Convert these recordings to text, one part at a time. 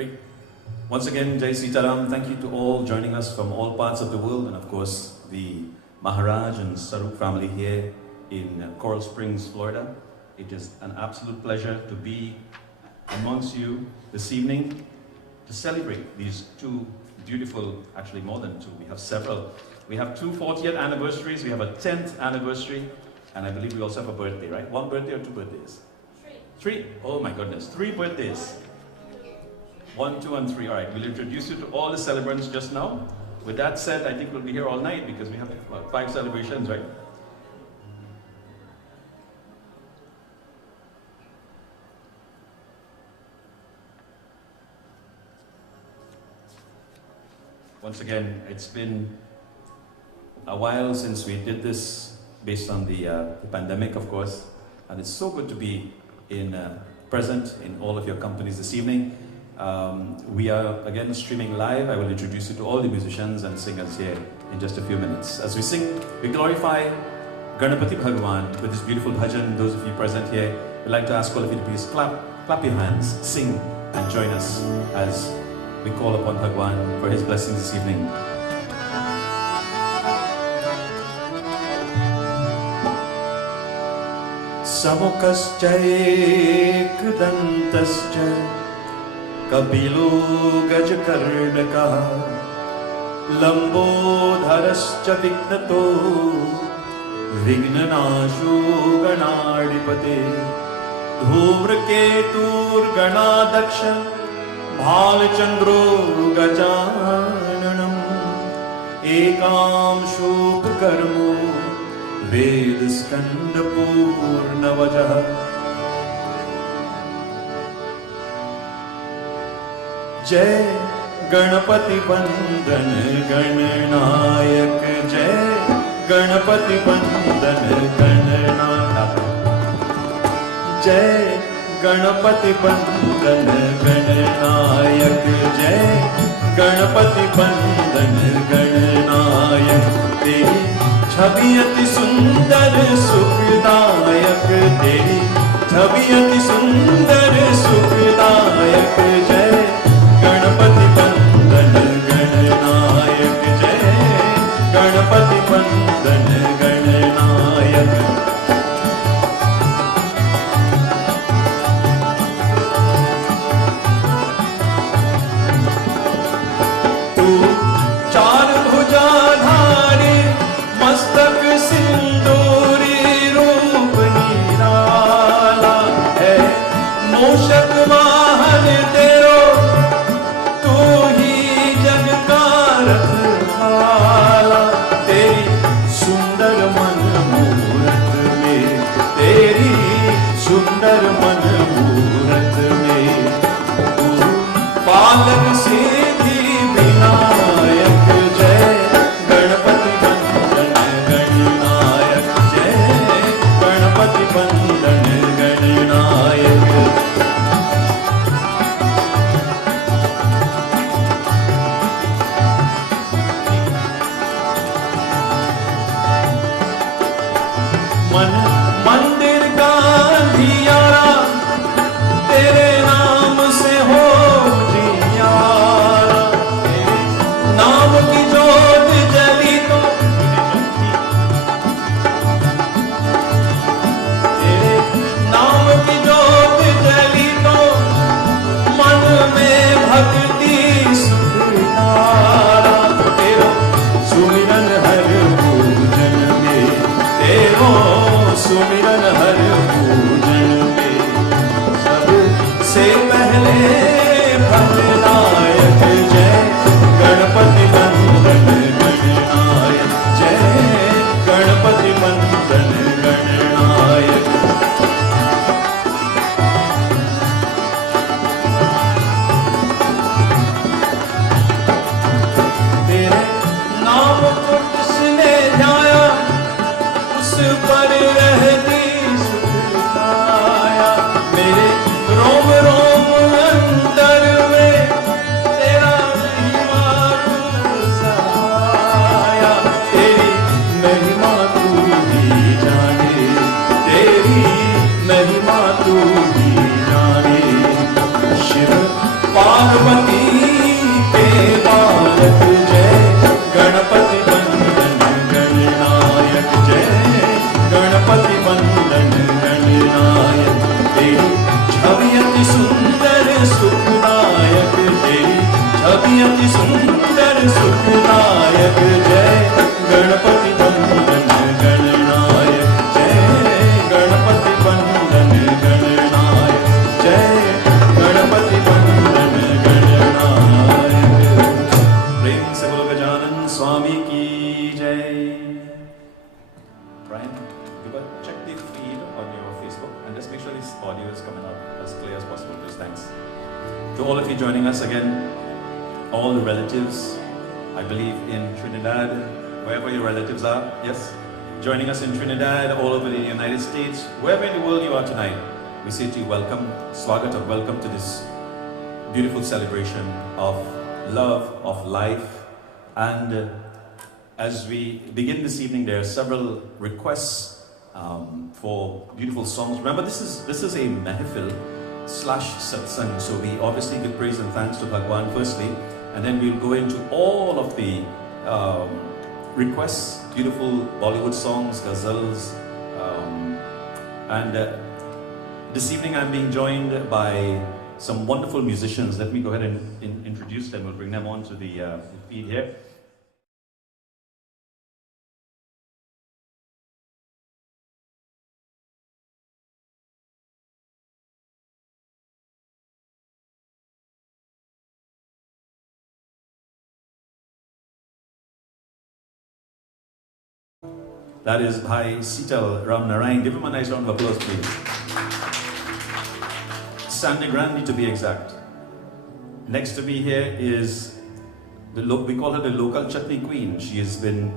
Great. Once again, Jai Sitaram, thank you to all joining us from all parts of the world, and of course the Maharaj and Saroop family here in Coral Springs, Florida. It is an absolute pleasure to be amongst you this evening to celebrate these two beautiful, actually more than two, we have several. We have two 40th anniversaries, we have a 10th anniversary, and I believe we also have a birthday, right? One birthday or two birthdays? Three. Oh my goodness, 3 birthdays. 1, 2, and 3. All right, we'll introduce you to all the celebrants just now. With that said, I think we'll be here all night because we have 5 celebrations, right? Once again, it's been a while since we did this based on the pandemic, of course, and it's so good to be present in all of your companies this evening. We are again streaming live. I will introduce you to all the musicians and singers here in just a few minutes. As we sing, we glorify Ganapati Bhagwan with this beautiful bhajan. Those of you present here, we'd like to ask all of you to please clap your hands, sing, and join us as we call upon Bhagwan for his blessings this evening. Samukascha ekdantascha Kapilo Gajakarnaka Lambodharascha Vignato Vignanasho Ganadipate Dhumraketur Ganadaksha Bhalachandro Gajananam Ekam Shubkarmo Vedskanda Purnavajaha Jai Ganapati Vandan Gananayak Jai Ganapati Vandan Gananayak Jai Ganapati Vandan Gananayak Jai Ganapati Vandan Gananayak Teri छवि अति सुंदर सुखदायक तेरी छवि अति सुंदर सुखदायक जय गणपति वंदन गणनायक जय गणपति वंदन गणनायक तू चार भुजाधारी मस्तक सिंदूरी रूप निराला है मूषक वाहन तेरो तू ही जग का रखवाला तेरी सुंदर मन मूरत में तेरी सुंदर मन मूरत में तू पालक सिद्धि विनायक जय गणपति वंदन गणनायक मन मंदिर का अंधियारा तेरे नाम से हो जियारा तेरे नाम की जोत जली तो भक्ति सुखदारा तेरो सुमिरन हर पूजन में तेरो सुमिरन हर पूजन में सबसे पहले फलदायक जय गणपति वंदन गणनायक जय गणपति वंदन गणनायक पर रहती सुखदाया मेरे रोम रोम अंदर में तेरा महिमा सहाया तेरी महिमा तू ही जाने तेरी महिमा तू ही जाने Shiv Parvati it's coming out as clear as possible, please. Thanks. To all of you joining us again, all the relatives, I believe in Trinidad, wherever your relatives are, yes? Joining us in Trinidad, all over the United States, wherever in the world you are tonight, we say to you, welcome, swagat, or welcome to this beautiful celebration of love, of life. And as we begin this evening, there are several requests for beautiful songs. Remember, this is a Mehfil / satsang, so we obviously give praise and thanks to Bhagwan firstly, and then we'll go into all of the requests, beautiful Bollywood songs, ghazals, and this evening I'm being joined by some wonderful musicians. Let me go ahead and introduce them. We'll bring them on to the feed here. That is Bhai Sital Ram Narayan. Give him a nice round of applause, please. Sandy Grandi, to be exact. Next to me here is, we call her the local chutney queen. She has been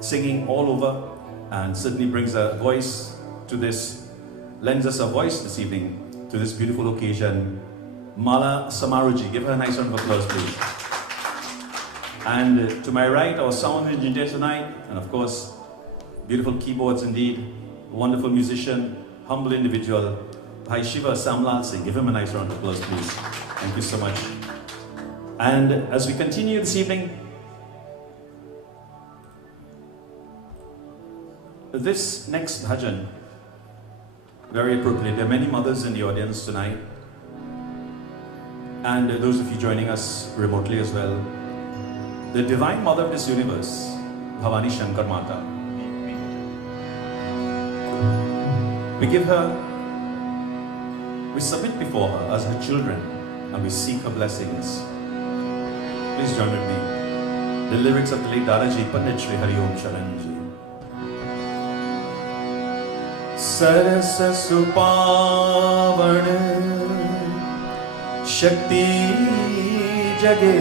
singing all over and certainly brings a voice to this, lends us a voice this evening to this beautiful occasion. Mala Samaruji. Give her a nice round of applause, please. And to my right, our sound engineer tonight, and of course, beautiful keyboards indeed, wonderful musician, humble individual, Bhai Shiva Samlal Singh. Give him a nice round of applause, please. Thank you so much. And as we continue this evening, this next bhajan, very appropriate. There are many mothers in the audience tonight, and those of you joining us remotely as well. The Divine Mother of this universe, Bhavani Shankar Mata. We give her, we submit before her as her children, and we seek her blessings. Please join with me. The lyrics of the late Dadaji, Pandit Shri Hari Om Sharanji. Saras Supavan Shakti Jage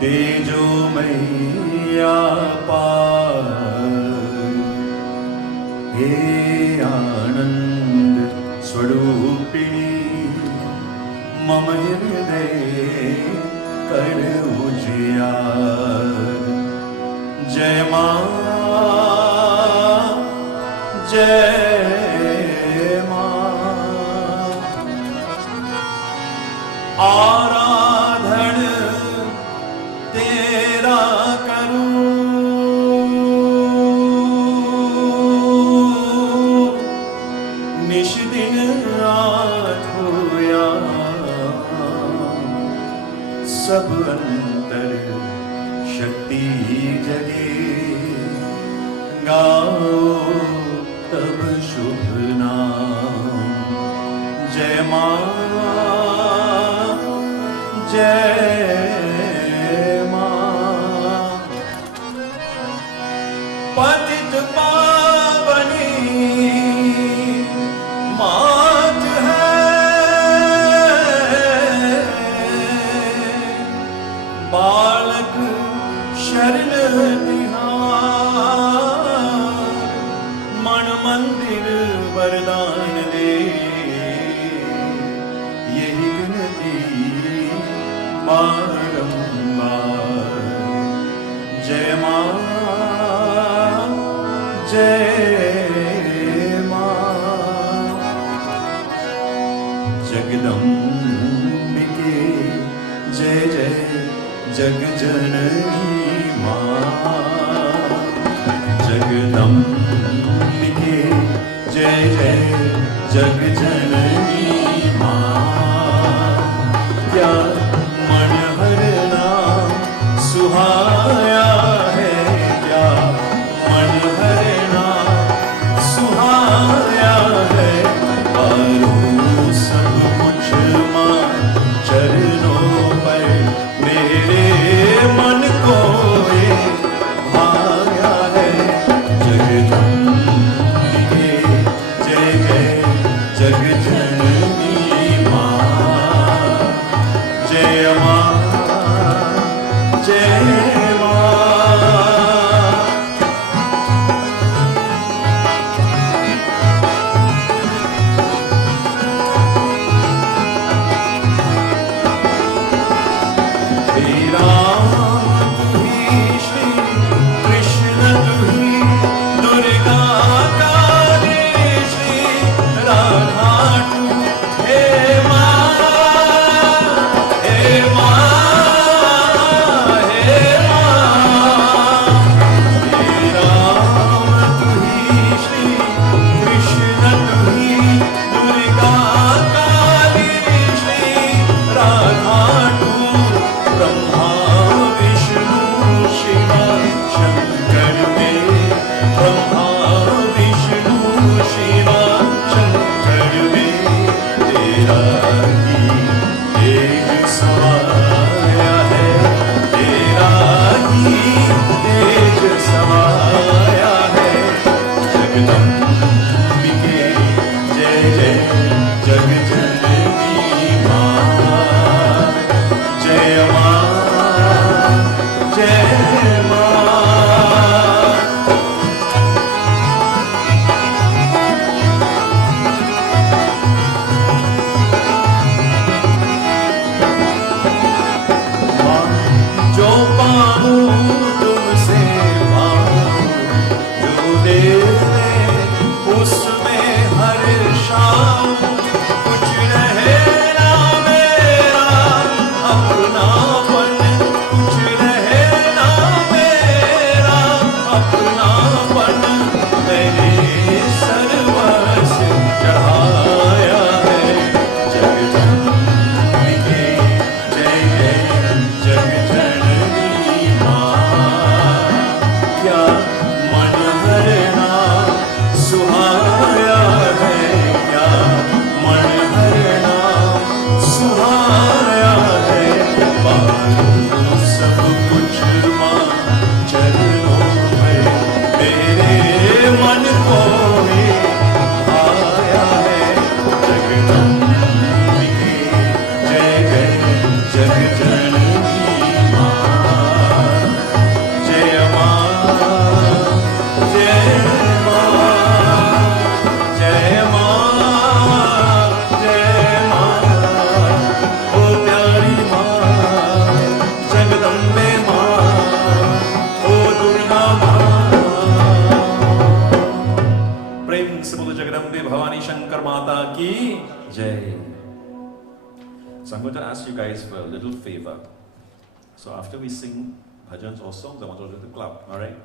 Tejo Maiya Par He Anand Swarupini Mama Hirde Kar Ujiyar Jai Ma Jai Ma Aradhan Tera Karu सब अंतर शक्ति जगे गाओ तब शुभ नाम जय मां जय मां पतित पावनी मात है बालक शरण तिहार मन मंदिर वरदान दे यही विनती बारंबार जय मां जय मां जगदम्बिके जय जय जग जननी मां जगदम्बिके जय जय जग जननी मां क्या मन हरना सुहाया है क्या मन हरना सुहाया है पारो सब कुछ मां चरणों पर मेरे मन को भाया है जगदम्बिके जय Shankar Mata ki Jai. So I'm going to ask you guys for a little favor. So after we sing bhajans or songs, I want you to clap, alright?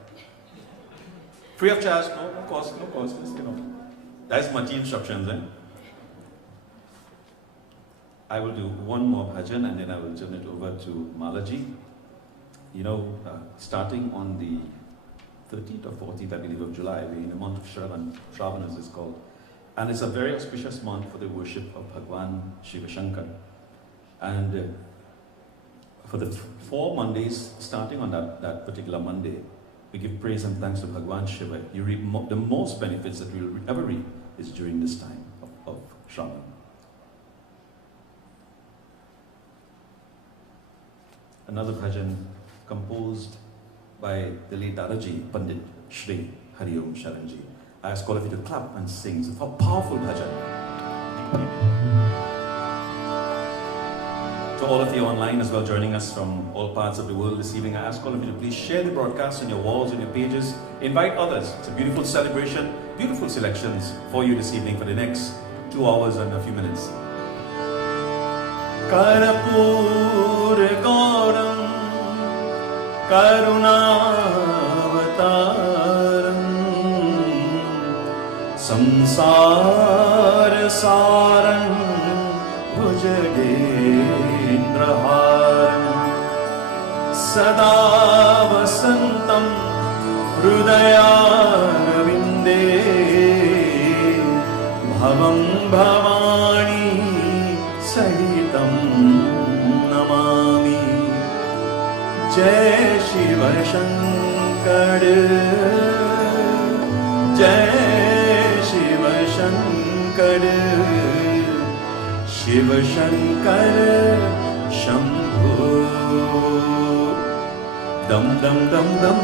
Free of charge, no cost, just, That's my instructions, eh? I will do one more bhajan and then I will turn it over to Malaji. Starting on the 13th or 14th, I believe, of July, we're in the month of Shravan as it's called. And it's a very auspicious month for the worship of Bhagwan Shiva Shankar. And for the 4 Mondays, starting on that particular Monday, we give praise and thanks to Bhagwan Shiva. You reap the most benefits that we'll ever reap is during this time of Shravan. Another bhajan composed by the late Dadaji, Pandit Shri Hariom Sharanji. I ask all of you to clap and sing. It's a powerful bhajan. To all of you online as well, joining us from all parts of the world this evening, I ask all of you to please share the broadcast on your walls, on your pages. Invite others. It's a beautiful celebration, beautiful selections for you this evening for the next 2 hours and a few minutes. Karapur Gauram Karunavataram Samsara Saram Bhujagendraharam Sada Vasantam Hrudayanavinde Bhavam Bhavani Sahitam Namami Jai Shiva Shankar Jai Shiva Shankar Shiva Shankar Shambhu Dam Dam Dam Dam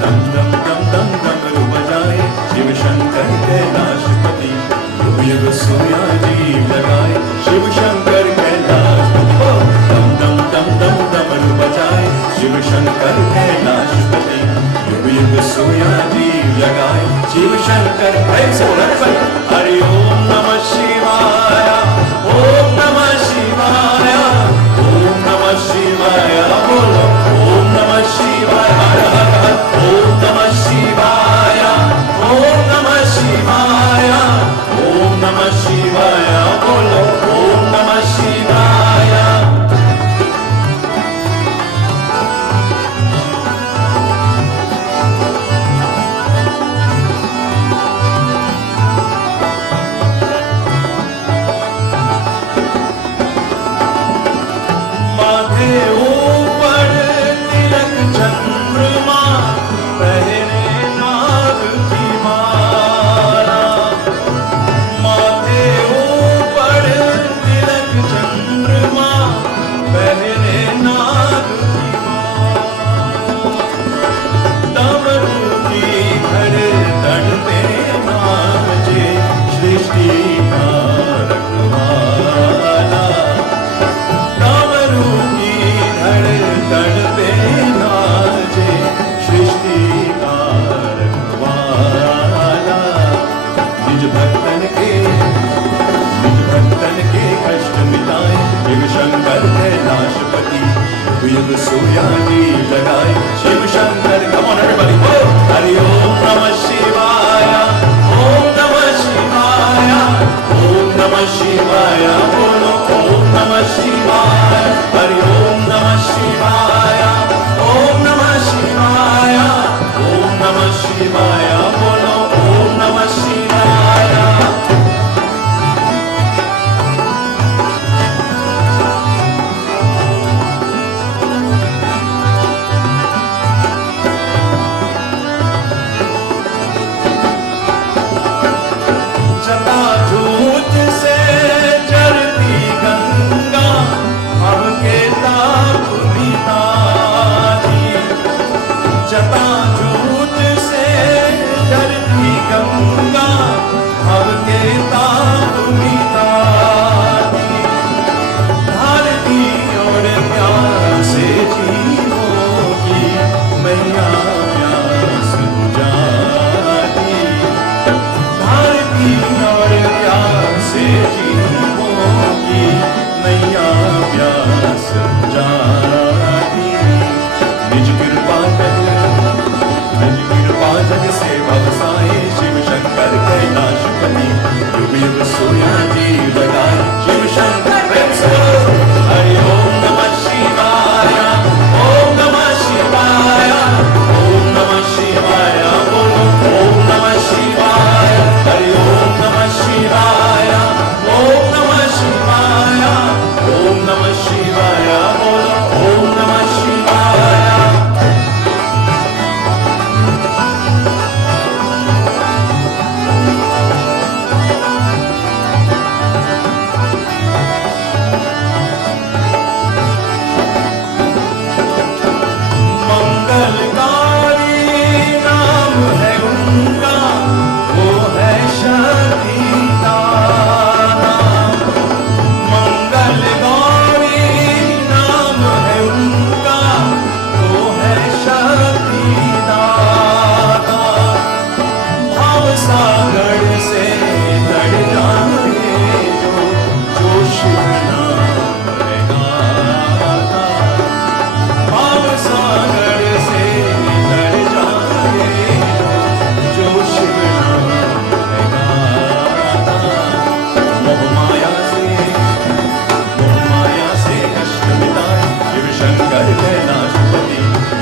Dam Dam Dam Dam Dam Rubajaye Shiva Shankar Kailashpati Yug Surya Jeev Lagaye Shiva Shankar Kailashpati Dam Dam Dam Dam Dam Rubajaye Shiva Shankar Kailashpati Yug Surya Jeev Lagaye Shiva Shankar Kailashpati Hari Om Namah Shivaya Om Namah Shivaya Om Namah Shivaya Bolo Om Namah Shivaya Har Har Har Om Namah Shivaya Om Namah Shivaya Om Namah Shivaya Bolo Om Namah Shivaya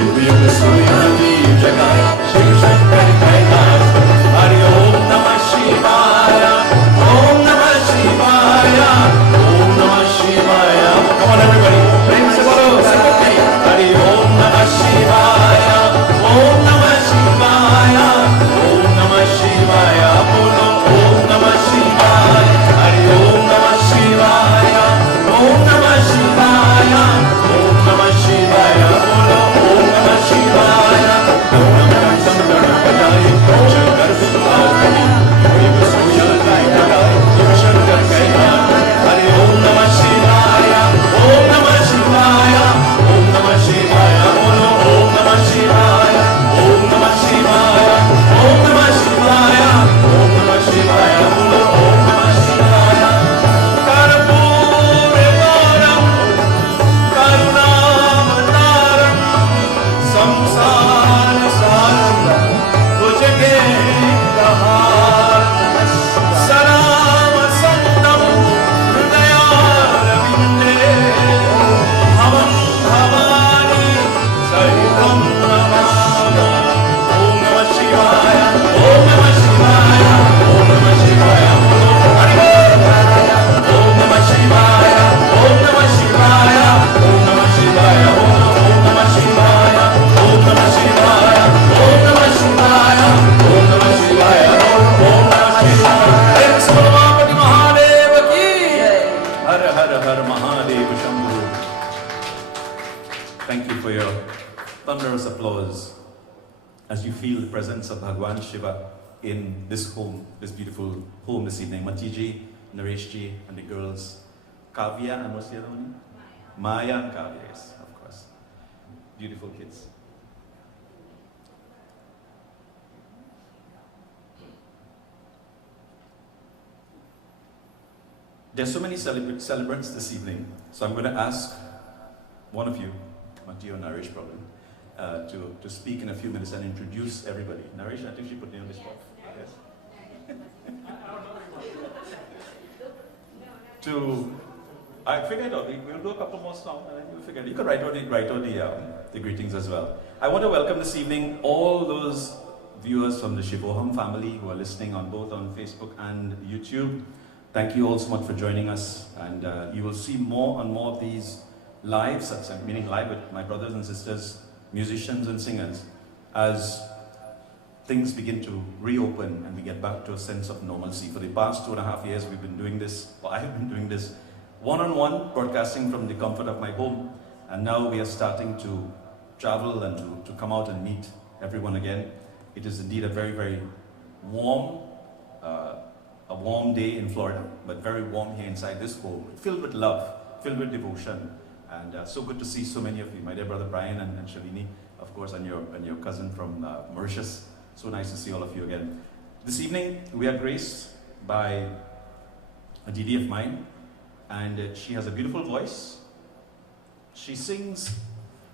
युग युग सोया दीप जगाए शिव शंकर कैलाश हरि ओम नमः शिवाय ओम नमः शिवाय ओम नमः शिवाय come on everybody प्रेम से बोलो हरि ओम नमः शिवाय ओम नमः शिवाय ओम नमः शिवाय बोलो ओम नमः शिवाय हरि ओम नमः शिवाय ओम नमः शिवाय ओम नमः शिवाय बोलो ओम नमः शिवाय ओम नमः शंकर बजाए शंकर सुभाषी युग सोया जगाए शिव शंकर कैलाश हरि ओम नमः शिवाय ओम नमः शिवाय ओम नमः शिवाय बोलो ओम नमः शिवाय ओम नमः शिवाय ओम नमः शिवाय ओम नमः शिवाय बोलो ओम नमः शिवाय कर्पूरगौरम करुणावतारम संसार सारम भुजगेन्द्रहारम सदाम संतम हृदयारविन्दे भवं भवानी सहितं नमामि ओम नमः शिवाय ओम नमः शिवाय ओम नमः शिवाय हरि ओम नमः शिवाय ओम नमः शिवाय ओम नमः शिवाय ओम नमः शिवाय ओम नमः शिवाय ओम नमः शिवाय ओम नमः शिवाय ओम नमः शिवाय एक सर्वपति महादेव की हर हर हर Mahadev Shambhu Thank you for your thunderous applause as you feel the presence of Bhagwan Shiva in this home, this beautiful home this evening. Matiji, Nareshji, and the girls, Kavya, and what's the other one? Maya and Kavya, yes, of course. Beautiful kids. There's so many celebrants this evening, so I'm going to ask one of you, Mati or Naresh probably, to speak in a few minutes and introduce everybody. Naresh, I think she put me on the spot. Yes. I figured out, we'll do a couple more songs and then you'll figure it. You can write out the greetings as well. I want to welcome this evening all those viewers from the Shivoham family who are listening on both on Facebook and YouTube. Thank you all so much for joining us, and you will see more and more of these live, meaning live with my brothers and sisters, musicians and singers, as things begin to reopen and we get back to a sense of normalcy. For the past 2.5 years we've been doing this, or I have been doing this one-on-one, broadcasting from the comfort of my home, and now we are starting to travel and to come out and meet everyone again. It is indeed a very, very warm day in Florida, but very warm here inside this home, filled with love, filled with devotion, and so good to see so many of you. My dear brother Brian and Shalini, of course, and your cousin from Mauritius. So nice to see all of you again. This evening we are graced by a DD of mine, and she has a beautiful voice. She sings.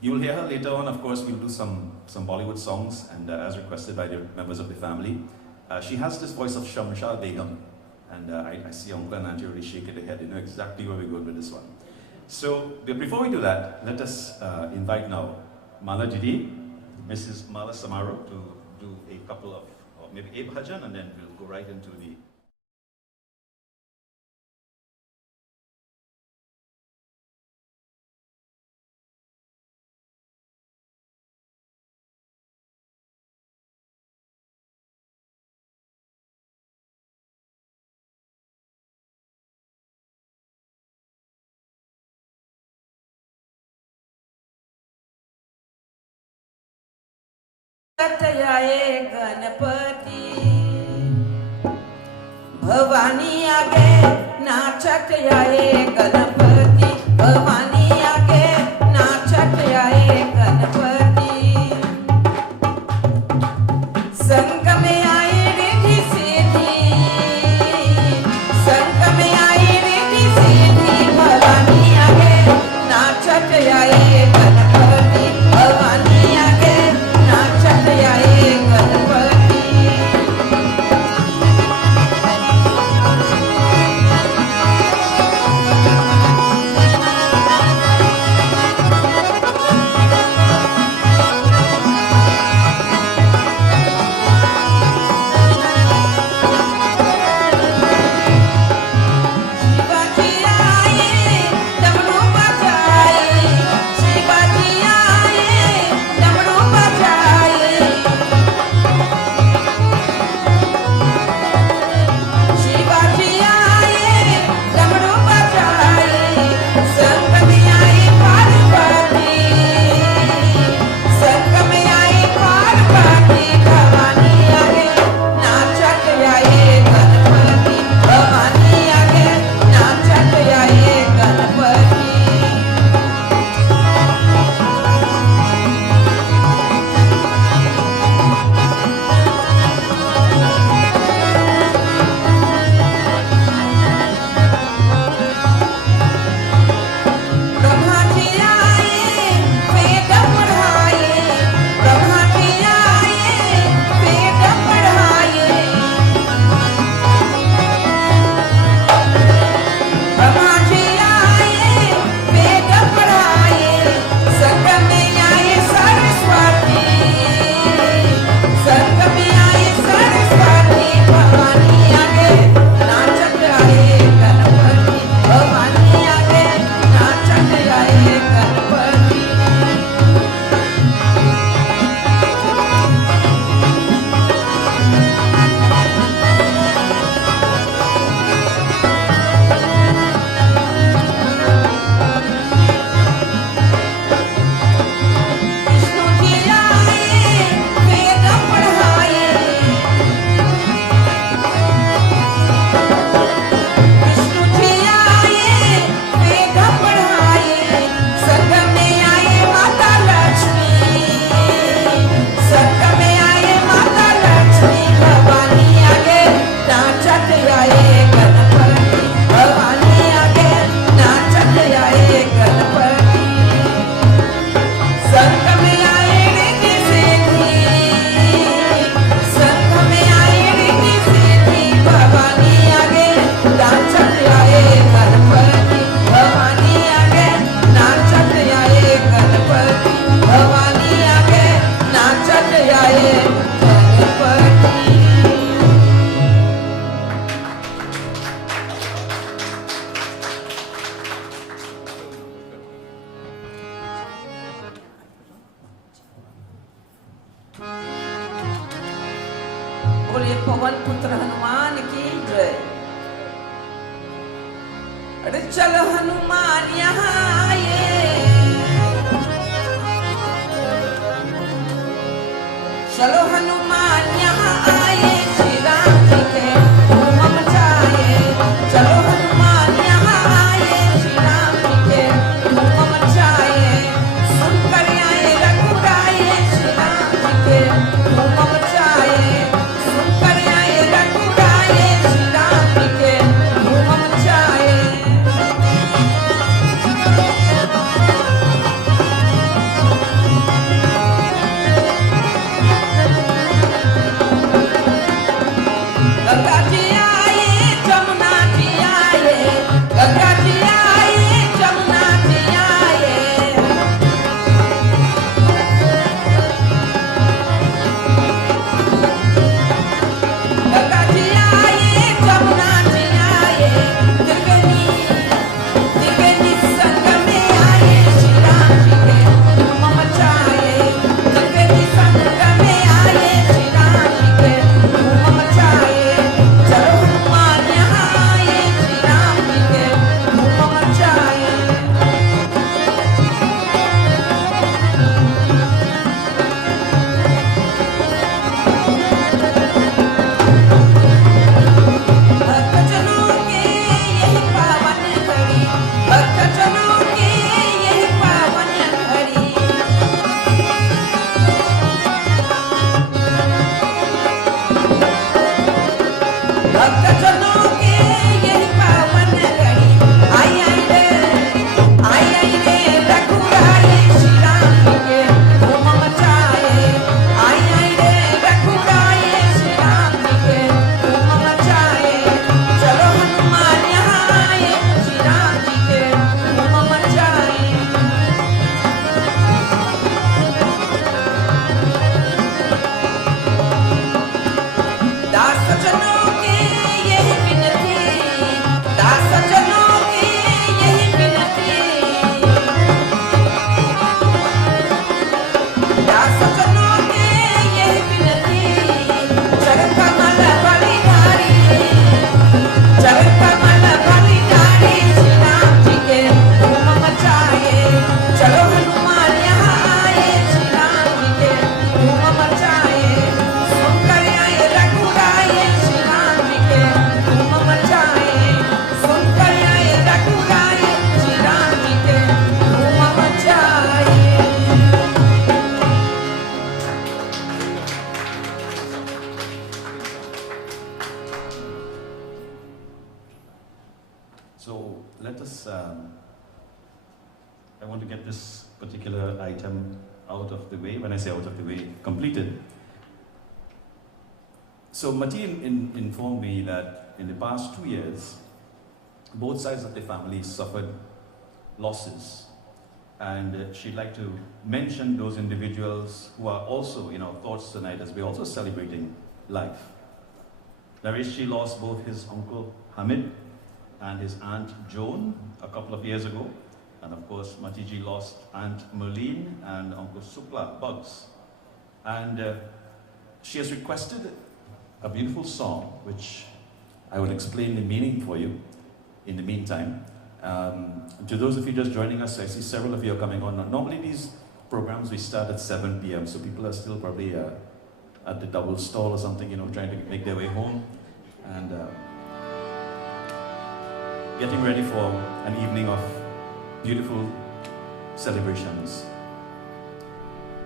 You will hear her later on. Of course, we'll do some Bollywood songs, and as requested by the members of the family. She has this voice of Shamshad Begum, and I see Uncle and Auntie already shaking their head. They know exactly where we're going with this one. So before we do that, let us invite now Mala Didi, Mrs. Mala Saroop, to do a couple of, or maybe a bhajan, and then we'll go right into the जय गणपति भवानी आगे नाचत आए गणपति भवानी आगे नाचत आए गणपति संग में आए रिद्धि सिद्धि संग में आए रिद्धि सिद्धि भवानी आगे नाचत आए गणपति भवानी आगे नाचत आए गणपति पवन पुत्र हनुमान की जय। अरे चलो हनुमान यहाँ आए, चलो हनुमान यहाँ आए, श्री राम जी के धूम मचाए। चलो हनुमान यहाँ आए, श्री राम जी के धूम मचाए। सुनकर आए रघुराए, श्री राम जी के धूम मचाए। सुनकर आए रघुराए, श्री राम जी के धूम मचाए। गंगा जी आए, जमुना जी आए, गंगा जी आए, जमुना जी आए। गंगा जी आए, जमुना जी आए, त्रिवेणी संग में आए, श्री राम जी के धूम मचाए। त्रिवेणी संग में आए, श्री राम जी के धूम मचाए। चलो हनुमान यहाँ आए, श्री राम जी के धूम मचाए। भक्तजनों के यही पावन घड़ी, भक्तजनों के यही पावन घड़ी। भक्तजनों के यही पावन घड़ी। आई आई रे रघुराए, श्री राम जी के धूम मचाए। आई रे रघुराए, श्री राम जी के धूम मचाए। चलो हनुमान यहाँ आए, श्री राम जी के धूम मचाए। दास जनों के यही विनती, दास जनों के यही विनती। दास जनों के यही विनती। चरण कमल बलिधारी, चरण कमल बलिधारी, श्री राम जी के धूम मचाए। चलो हनुमान यहाँ आए, श्री राम जी के धूम मचाए। सुनकर आए रघुराए, श्री राम जी के धूम मचाए। सुनकर आए रघुराए, श्री राम जी के धूम मचाए। So let us, I want to get this particular item out of the way. When I say out of the way, completed. So Mati informed me that in the past 2 years, both sides of the family suffered losses. And she'd like to mention those individuals who are also in our thoughts tonight as we're also celebrating life. Nareshji lost both his uncle Hamid and his aunt Joan a couple of years ago. And of course, Matiji lost Aunt Merlene and Uncle Supla, Bugs. And she has requested a beautiful song, which I will explain the meaning for you in the meantime. To those of you just joining us, I see several of you are coming on. Normally these programs, we start at 7 p.m. So people are still probably at the double stall or something, trying to make their way home. And getting ready for an evening of beautiful celebrations.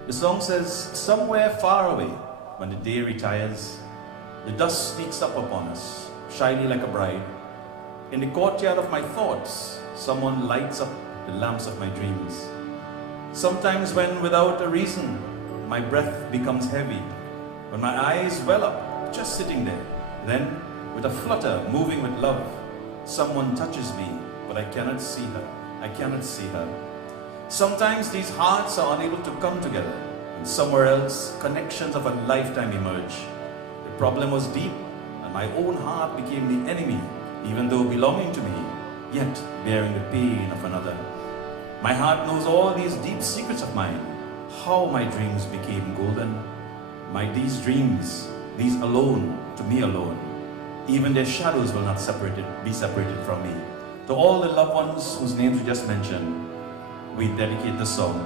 The song says, somewhere far away, when the day retires, the dust sneaks up upon us, shiny like a bride. In the courtyard of my thoughts, someone lights up the lamps of my dreams. Sometimes when, without a reason, my breath becomes heavy, when my eyes well up, just sitting there, then, with a flutter, moving with love, someone touches me, but I cannot see her. I cannot see her. Sometimes these hearts are unable to come together, and somewhere else, connections of a lifetime emerge. The problem was deep, and my own heart became the enemy, even though belonging to me, yet bearing the pain of another. My heart knows all these deep secrets of mine, how my dreams became golden. These dreams these alone, to me alone, even their shadows will not be separated from me. To all the loved ones whose names we just mentioned, we dedicate this song.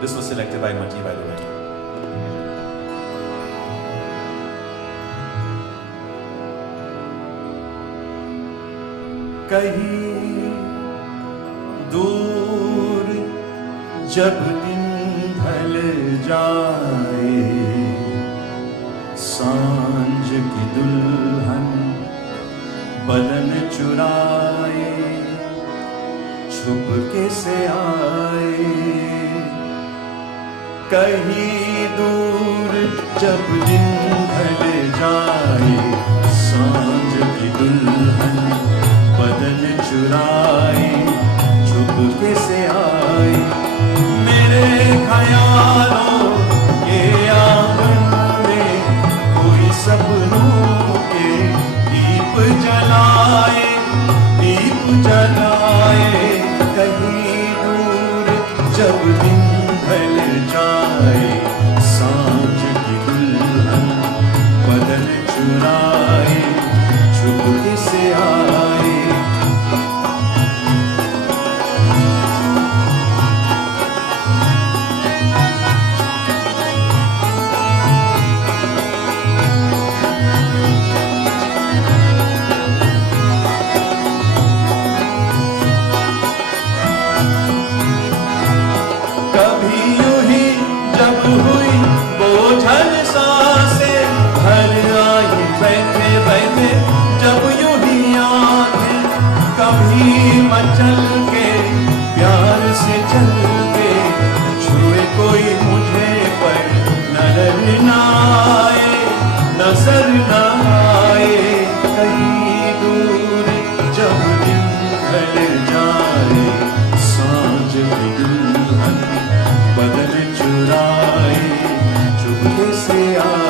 This was selected by Mati, by the way. कहीं दूर जब दिन ढल जाए, सांझ की दुल्हन बदन चुराए, छुपके से आए। कहीं दूर जब दिन ढल जाए, सांझ की दुल्हन बदन चुराए, छुपके से आए। मेरे ख्यालों के आंगन में कोई सपनों के दीप जलाए, दीप जलाए। कहीं दूर जब दिन ढल जाए, सांझ की दुल्हन बदन चुराए, छुपके से आए। चल के प्यार से चल के छुए कोई मुझे पर नजर न आए, नजर न आए। कहीं दूर जब दिन ढल जाए, सांझ की दुल्हन बदन चुराए, चुपके से आए।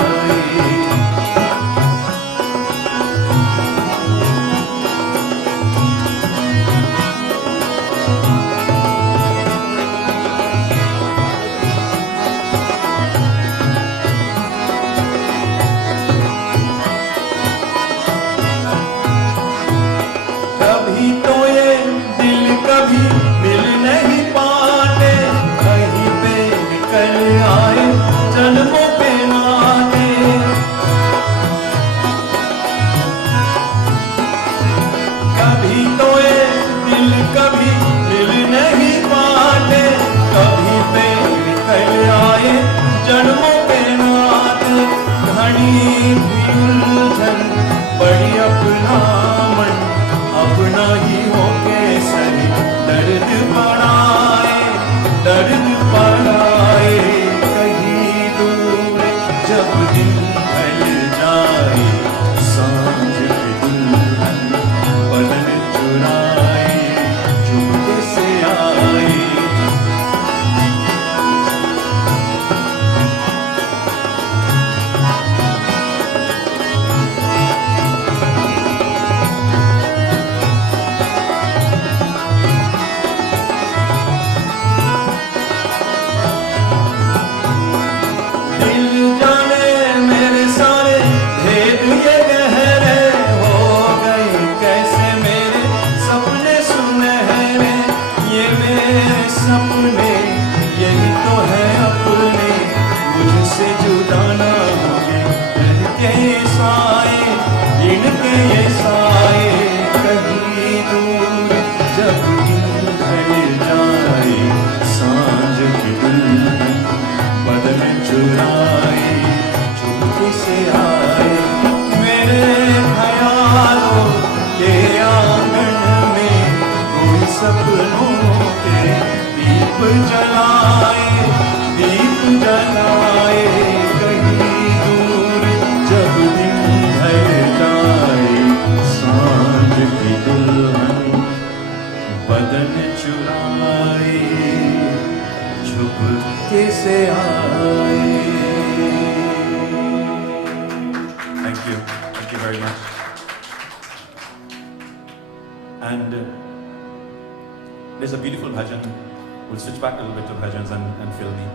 And there's a beautiful bhajan. We'll switch back a little bit to bhajans and film me,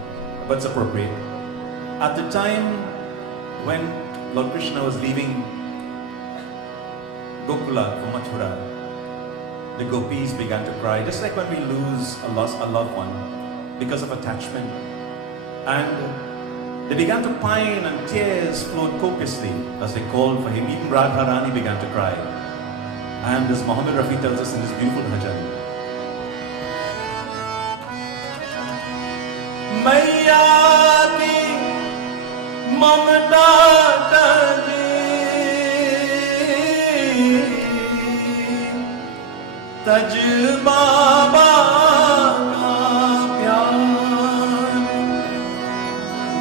but it's appropriate. At the time when Lord Krishna was leaving Gokula for Mathura, the gopis began to cry, just like when we lose a loved one because of attachment. And they began to pine and tears flowed copiously as they called for him. Even Radharani began to cry. And as Muhammad Rafi tells us in this beautiful bhajan, Maiya ki mamata taj baba ka pyar,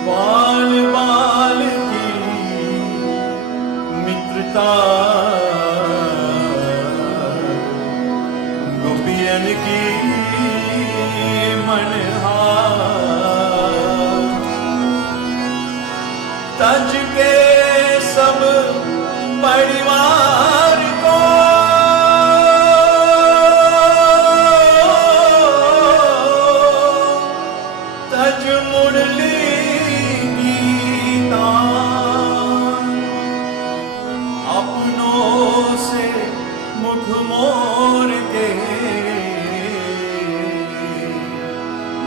baal baal ki mitrata, gopiyan ki manhar, taj ke sab परिवार को तज मुरली गीता, अपनों से मुख मोर के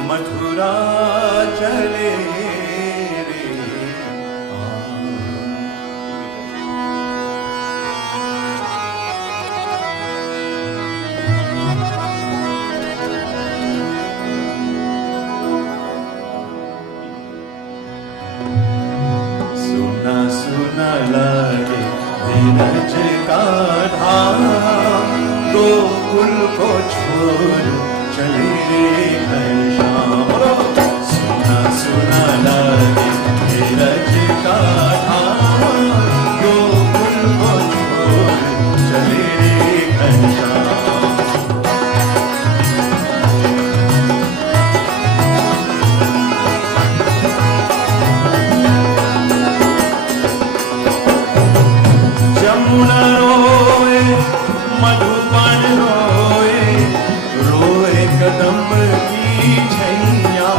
मथुरा चले रे। सुना सुना लगे धीरज का धाम, गोकुल को छोड़ चले रे घनश्याम। सुना सुना लगे धीरज का धाम, गोकुल को छोड़ चले रे घनश्याम। जमुना रोए मधुबन रोए, रोए कदम की छैया,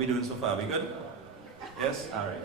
we doing so far? We good? Yes? All right.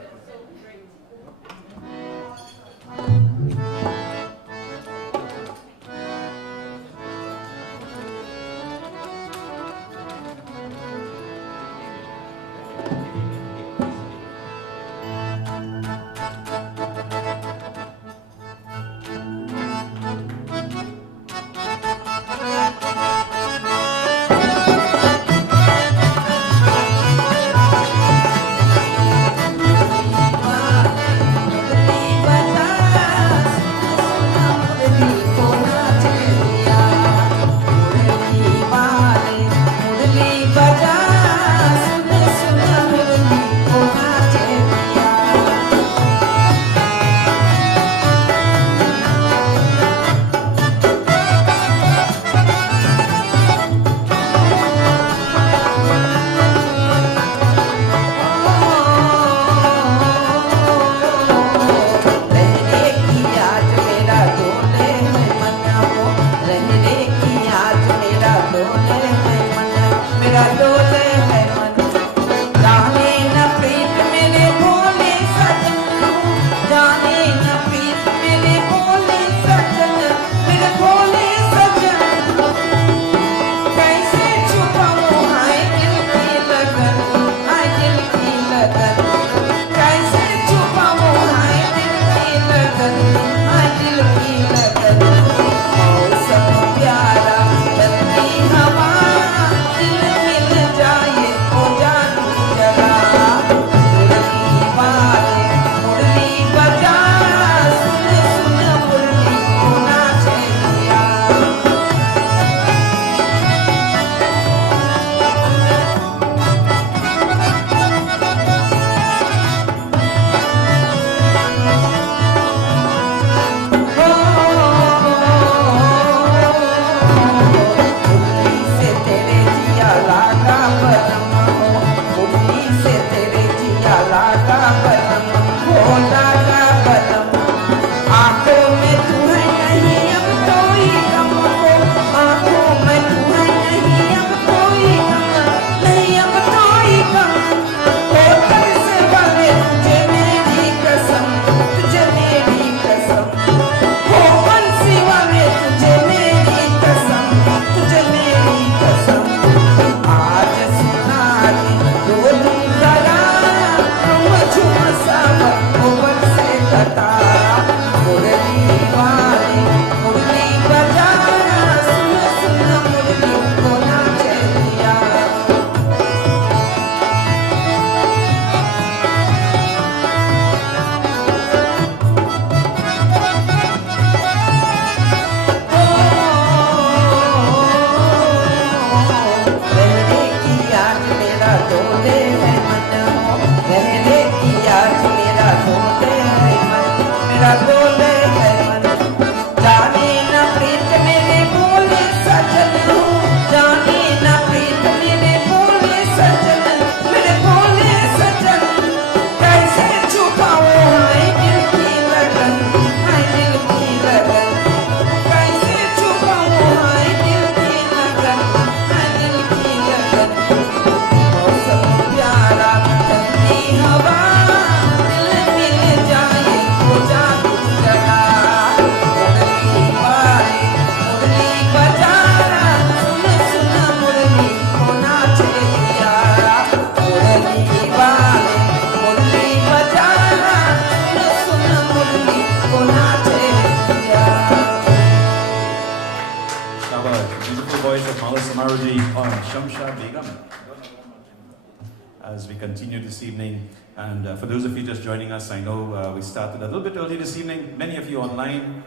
As we continue this evening, and for those of you just joining us, I know we started a little bit early this evening. Many of you online.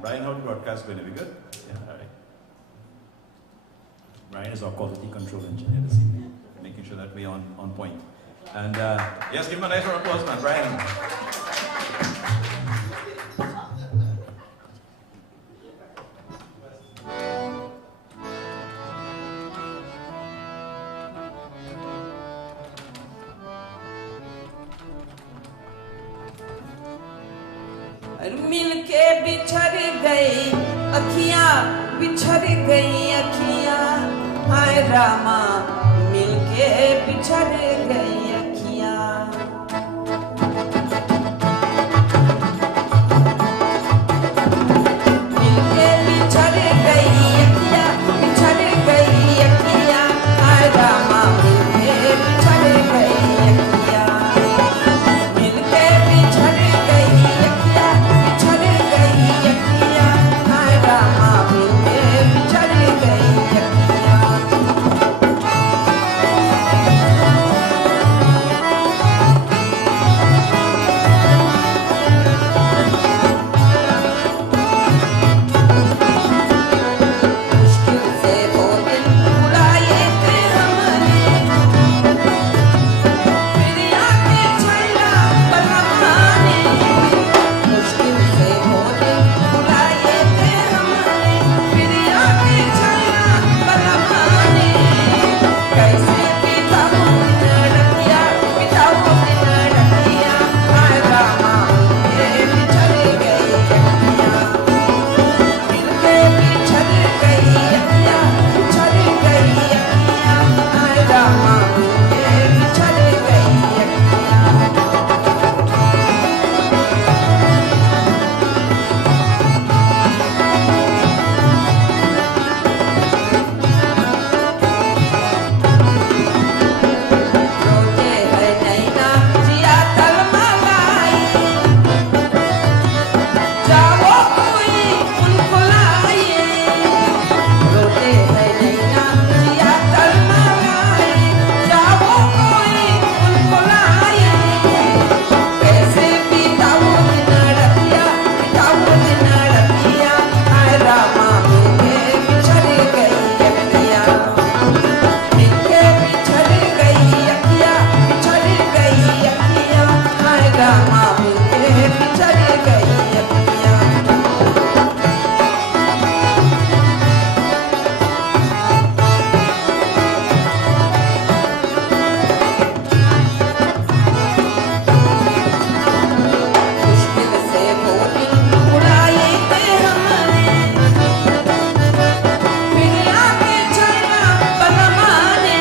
Brian, how the broadcast going to be good? Yeah, all right. Brian is our quality control engineer this evening, making sure that we're on point. And yes, give him a nice round of applause, man, Brian. मिलके बिछड़ गई अखियां बिछड़ गई अखियां हाय रामा मिलके के बिछड़ गई अखियाँ मिलके बिछड़ गई अखियाँ बिछड़ गई अखियाँ हाय रामा मिलके बिछड़ गई अखियाँ मिलके बिछड़ गई अखियाँ बिछड़ गई अखियाँ हाय रामा मिलके बिछड़ गई अखियाँ मुश्किल से वो दिन बुलाए थे हमने फिर आके छैला बलवाने मुश्किल से वो दिन बुलाए थे हमने फिर आके छैला बलवाने कैसे बिताऊं दिन रतिया बिताऊं दिन रतिया हाय रामा मिलके बिछड़ गई अखियाँ मिलके बिछड़ गई अखियाँ बिछड़ गई अखियाँ हाय रामा मिलके बिछड़ गई अखियाँ रोजे है नैना जिया तलमलाई जाओ कोई उनको लाइए रोजे है नैना जिया तलमलाई जाओ कोई उनको लाइए कैसे बिताऊं दिन रतिया हाय रामा मिलके बिछड़ गई अखियाँ मिलके बिछड़ गई अखियाँ बिछड़ गई अखियाँ हाय रामा मिलके बिछड़ गई अखियाँ मुश्किल से वो दिन बुलाए थे हमने फिर आके छैला बलवाने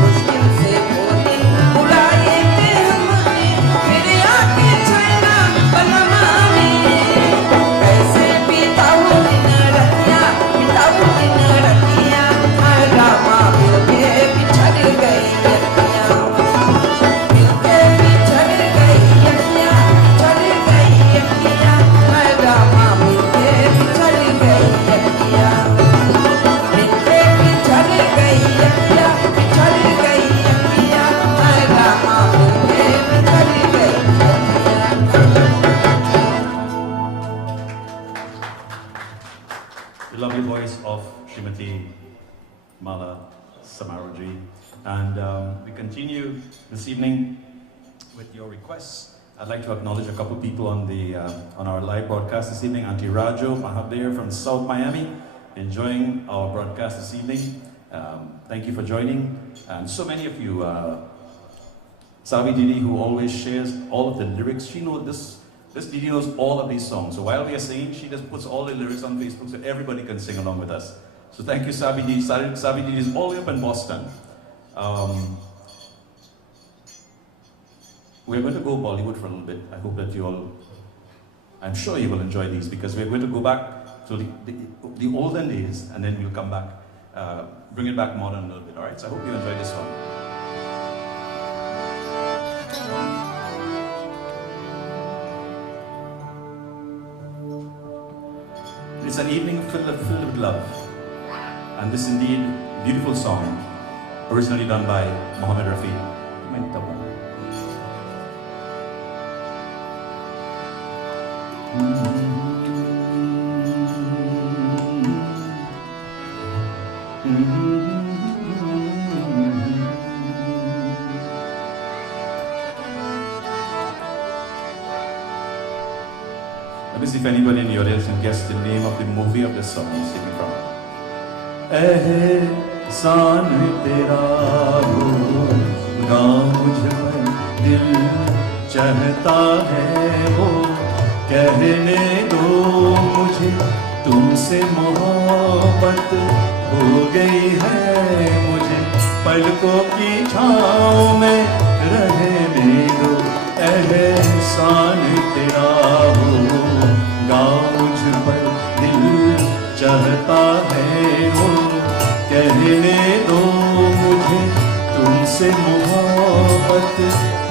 मुश्किल से वो दिन बुलाए थे हमने फिर आके छैला बलवाने कैसे बिताऊं दिन रतिया हाय रामा मिलके बिछड़ गई अखियाँ मिलके बिछड़ गई अखियाँ बिछड़ गई अखियाँ हाय रामा मिलके बिछड़ गई अखियाँ मिलके बिछड़ गई अखियाँ बिछड़ गई अखियाँ हाय रामा मिलके बिछड़ गई The lovely voice of Srimati Mala Samaroji. And we continue this evening with your requests. I'd like to acknowledge a couple people on the on our live broadcast this evening. Auntie Rajo Mahabir from South Miami, enjoying our broadcast this evening. Thank you for joining. And so many of you, Savi Didi, who always shares all of the lyrics. She knows this Didi knows all of these songs. So while we are singing, she just puts all the lyrics on Facebook so everybody can sing along with us. So thank you, Savi Didi. Savi Didi is all the way up in Boston. We're going to go Bollywood for a little bit. I hope that you all, I'm sure you will enjoy these because we're going to go back to the olden days and then we'll come back, bring it back modern a little bit. All right, so I hope you enjoy this one. It's an evening filled with love. And this indeed beautiful song, originally done by Mohammed Rafi. Let me see if anybody in the audience can guess the name of the movie of this song I'm singing from. एहसान तेरा होगा मुझ पर दिल चाहता है वो कहने दो मुझे तुमसे मोहब्बत हो गई है मुझे पलकों की छाँव में रहने दो, एहसान तेरा हो। गाओ मुझ पर दिल चाहता है वो, कहने दो मुझे तुमसे मोहब्बत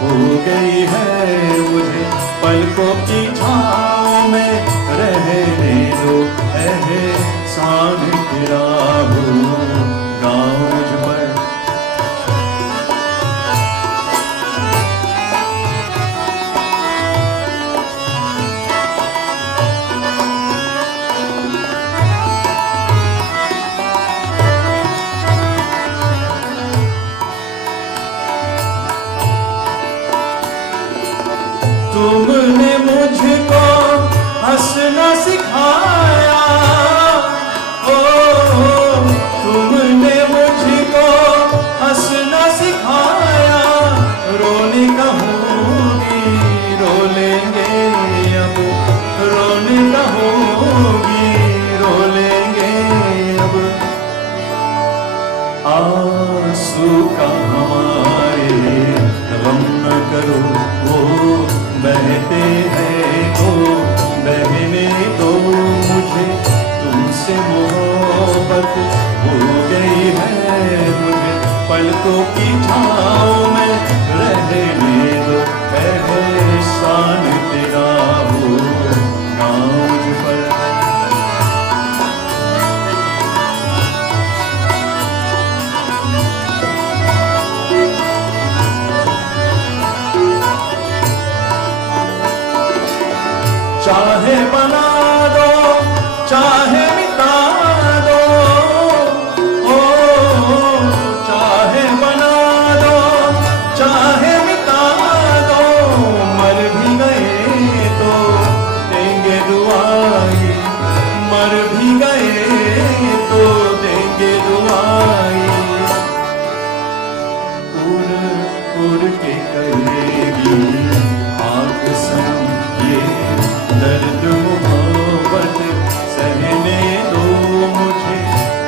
हो गई है मुझे। पलकों की छाँव में रहने दो, एहसान तेरा हो। गाओ मुझ पर तुमने मुझको हंसना सिखाया, ओ तुमने मुझको हंसना सिखाया। रोने का होगी रो लेंगे अब, रोने का होगी रो लेंगे अब। आंसू का हमारे गम न करो, वो बहते हैं तो बहने दो मुझे। तुमसे मोहब्बत हो गई है मुझे। पलकों की छाँव में रहने दो, एहसान तेरा हो। गाओ मुझ पर चाहे बना दो चाहे मिटा दो, ओ चाहे बना दो चाहे मिटा दो। मर भी गए तो देंगे दुआई, मर भी गए तो देंगे दुआई। उड़ के करेगी आँख सनम ये दर्द मोहब्बत, सहने दो मुझे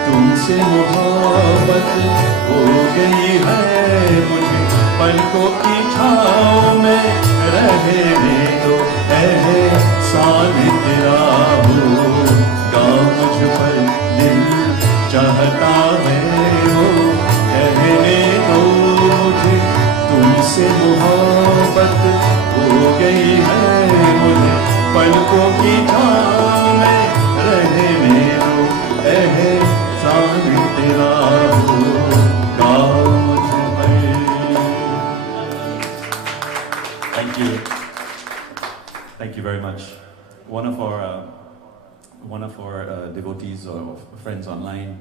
तुमसे मोहब्बत हो गई है मुझे। पलकों की छाँव में रहने दो, एहसान तेरा हो। गाओ मुझ पर दिल चाहता है वो, कहने दो मुझे तुमसे मोहब्बत हो गई है मुझे। पलकों की छाँव में रहने दो, एहसान तेरा हो। गाओ मुझ पर। Thank you very much. One of our devotees or friends online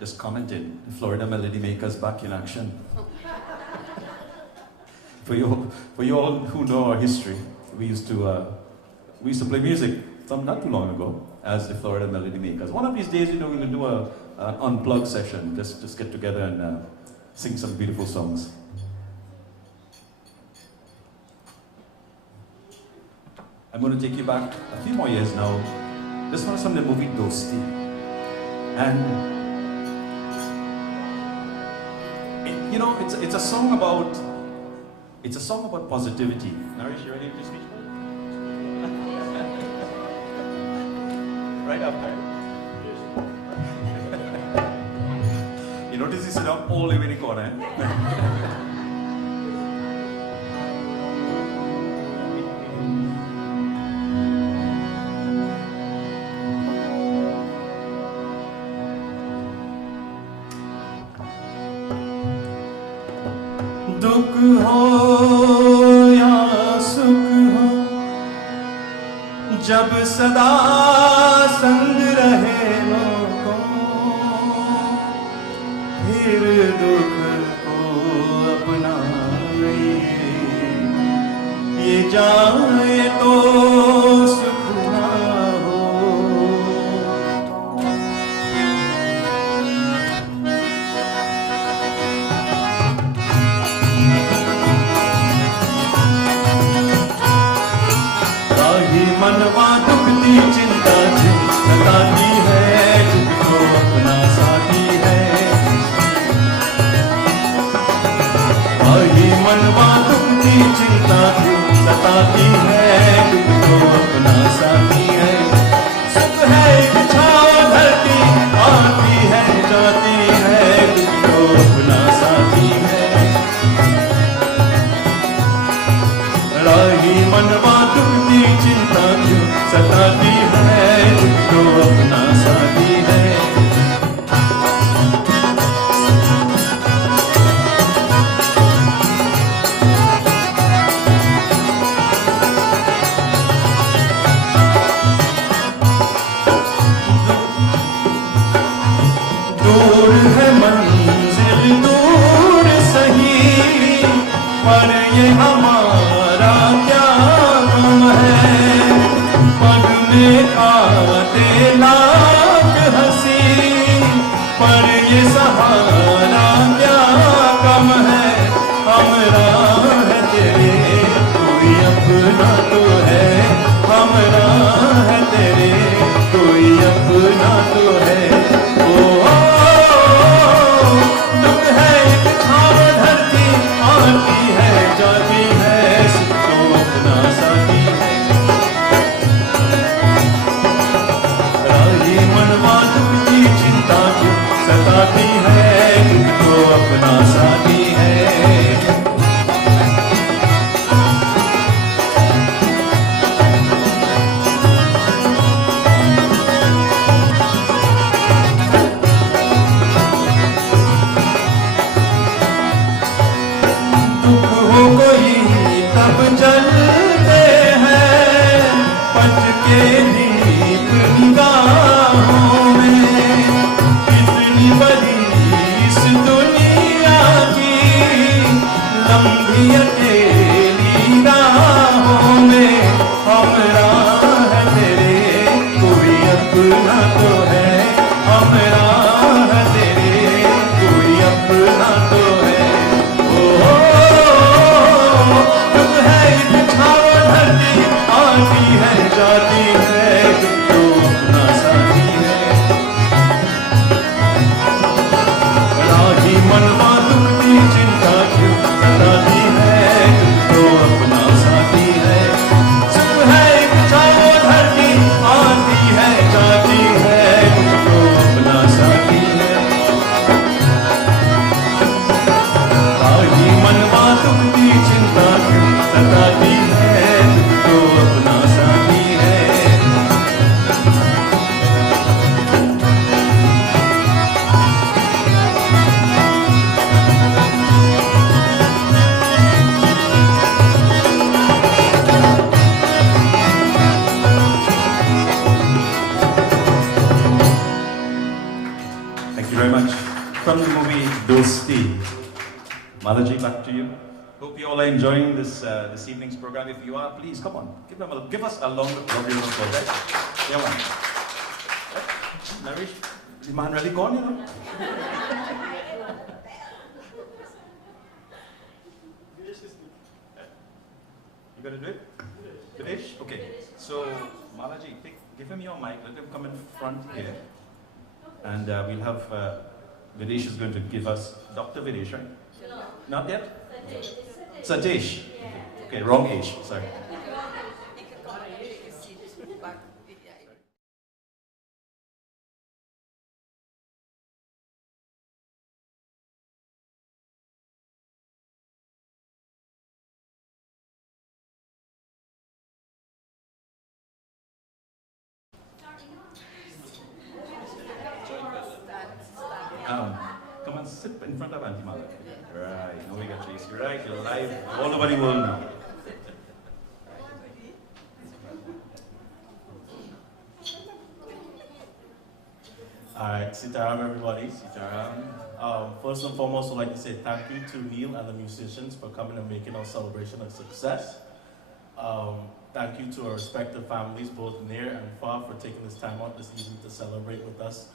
just commented, "Florida Melody Makers back in action." For you all who know our history, we used to play music not too long ago as the Florida Melody Makers. One of these days, we're going to do an unplugged session, just get together and sing some beautiful songs. I'm going to take you back a few more years now. This one is from the movie Dosti. And it's a song about positivity. Naresh, you ready to speak? Right up there. You notice he's up all the way in the corner. दुख हो या सुख हो, जब सदा संग रहे लोगों, फिर दुख को अपनाए, ये जाए तो सुख ना हो। मनवा दुखती चिंता सताती है, दुख तो अपना साथी है। सताती है तुझको अपना साथी है जलते हैं पच के दीप निगाहों में कितनी बड़ी इस दुनिया की लंबी अकेली राहों में हमरा है तेरे कोई अपना तो है हमरा है तेरे कोई अपना तो है आती है जाती है तो अपना साथी है राही मनवा दुखती चिंता क्यों सताती है तो अपना साथी है सुख है एक चारों धरती आती है जाती है तो अपना साथी है राही मनवा दुखती चिंता क्यों सताती है तो अपना साथी है Thank you very much. From the movie Dosti. Malaji, back to you. Hope you all are enjoying this evening's program. If you are, please come on, give us a long round of applause. Right? Yeah, man. Naresh, the man really gone, you know. You gonna do it? Videsh? Okay. So Malaji, give him your mic. Let him come in front here, and we'll have Videsh is going to give us Dr. Videsh, right? Not yet. Sajesh. Okay, wrong age. Sorry. Come and sit in front of Auntie Mala. Right, now we got Tracy. Right, you're live all over the world now. Alright, Sitaram everybody, Sitaram. First and foremost, I'd like to say thank you to Neil and the musicians for coming and making our celebration a success. Thank you to our respective families, both near and far, for taking this time out this evening to celebrate with us.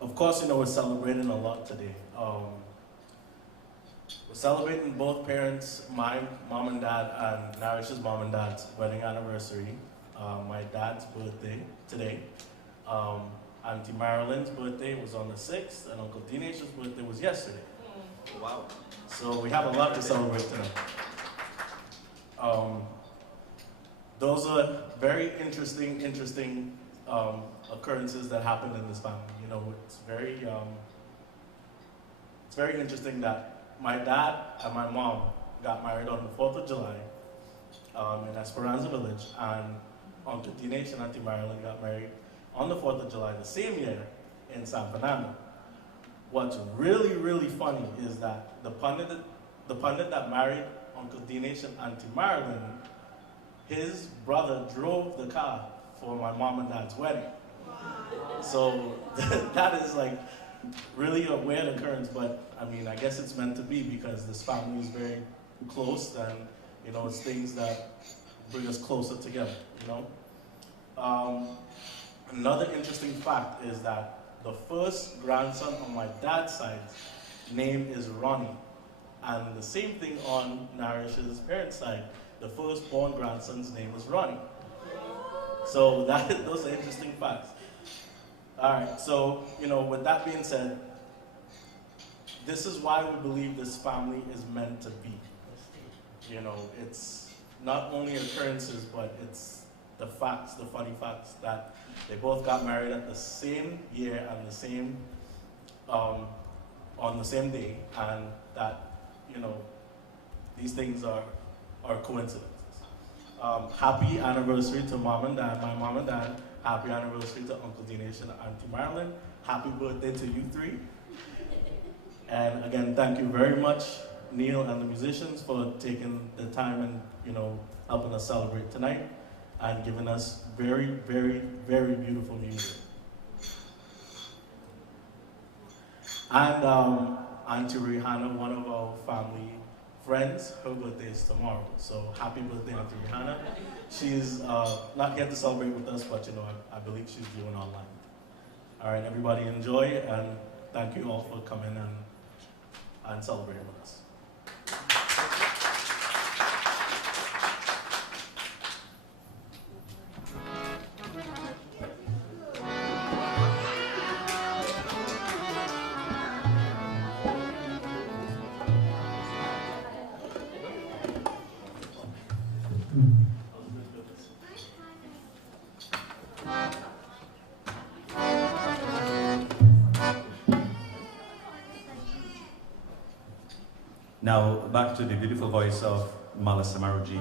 Of course, you know, we're celebrating a lot today. We're celebrating both parents, my mom and dad, and Narish's mom and dad's wedding anniversary. My dad's birthday today. Auntie Marilyn's birthday was on the 6th, and Uncle Dinesh's birthday was yesterday. Wow. So we have a lot to celebrate tonight. Those are very interesting occurrences that happened in this family. You know, it's very interesting that my dad and my mom got married on the 4th of July in Esperanza Village, and Uncle Dinesh and Auntie Marilyn got married on the 4th of July the same year in San Fernando. What's really funny is that the pundit that married Uncle Dinesh and Auntie Marilyn, his brother drove the car for my mom and dad's wedding. So that is like really a weird occurrence, but I mean, I guess it's meant to be because this family is very close, and you know, it's things that bring us closer together, you know. Another interesting fact is that the first grandson on my dad's side name is Ronnie, and the same thing on Narish's parents' side. The firstborn grandson's name is Ronnie. So those are interesting facts. All right, so, you know, with that being said, this is why we believe this family is meant to be. You know, it's not only occurrences, but it's the facts, the funny facts, that they both got married at the same year and the same on the same day, and that, you know, these things are coincidences. Happy anniversary to Mom and Dad, my Mom and Dad. Happy anniversary to Uncle Dinesh and Auntie Marilyn. Happy birthday to you three. And again, thank you very much, Neil and the musicians, for taking the time and, you know, helping us celebrate tonight and giving us very, very, very beautiful music. And Auntie Rihanna, one of our family friends, her birthday is tomorrow. So happy birthday, Auntie Rihanna. She's not here to celebrate with us, but you know, I believe she's viewing online. All right, everybody enjoy, and thank you all for coming and celebrating with us. Now, back to the beautiful voice of Mala Samaruji.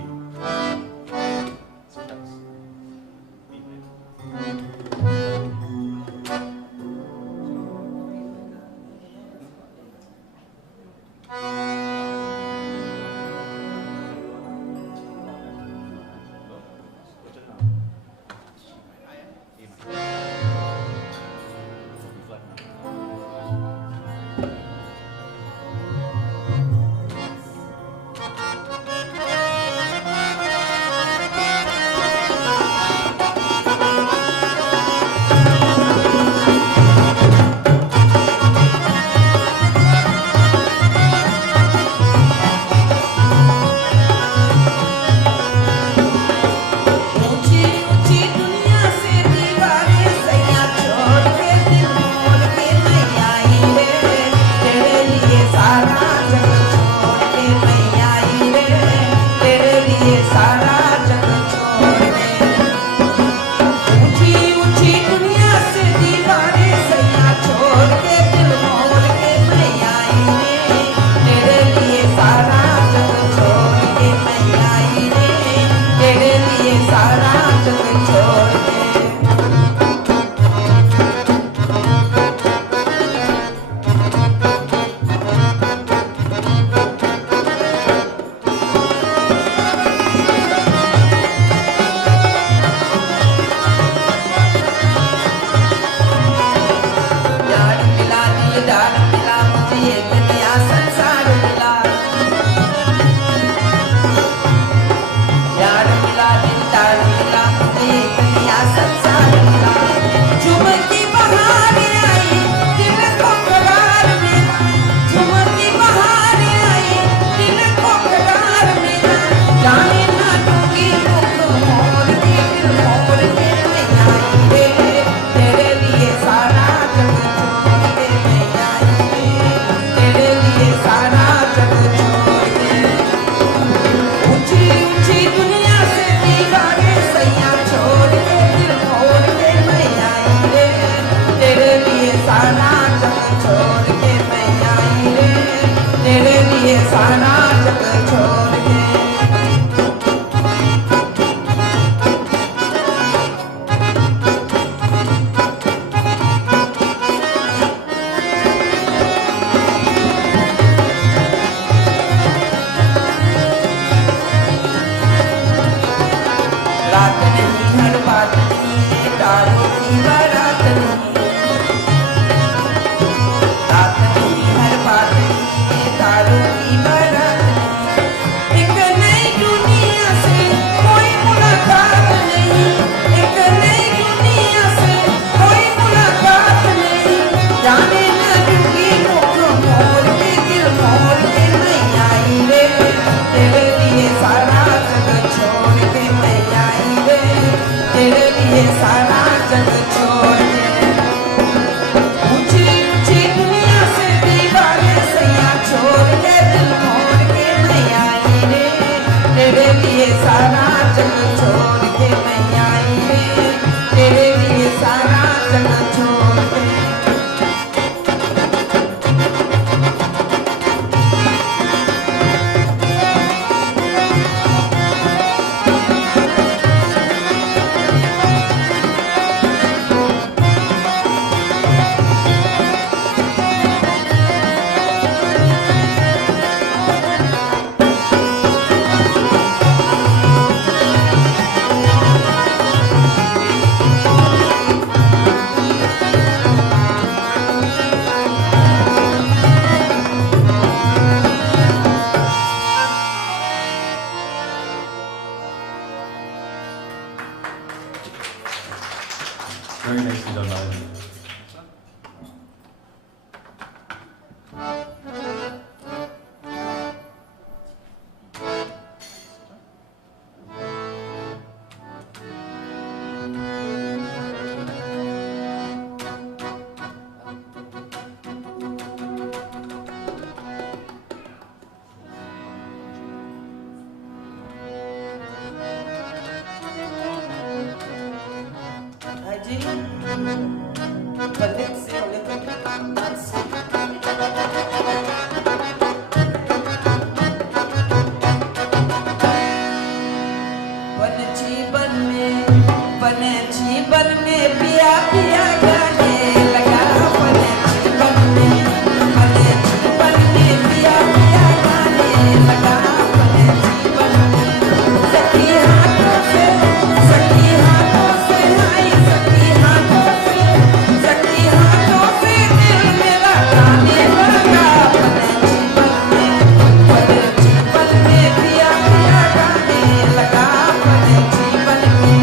Jesse Donald. Pandit, say a little dance. जीवन में पिया पिया गाने लगा बने जीवन में पिया पिया गाने लगा बने जीवन में सखी हाथों से हाय सखी हाथों से दिल मेरा गाने लगा बने जीवन में पिया पिया गाने लगा बने जीवन में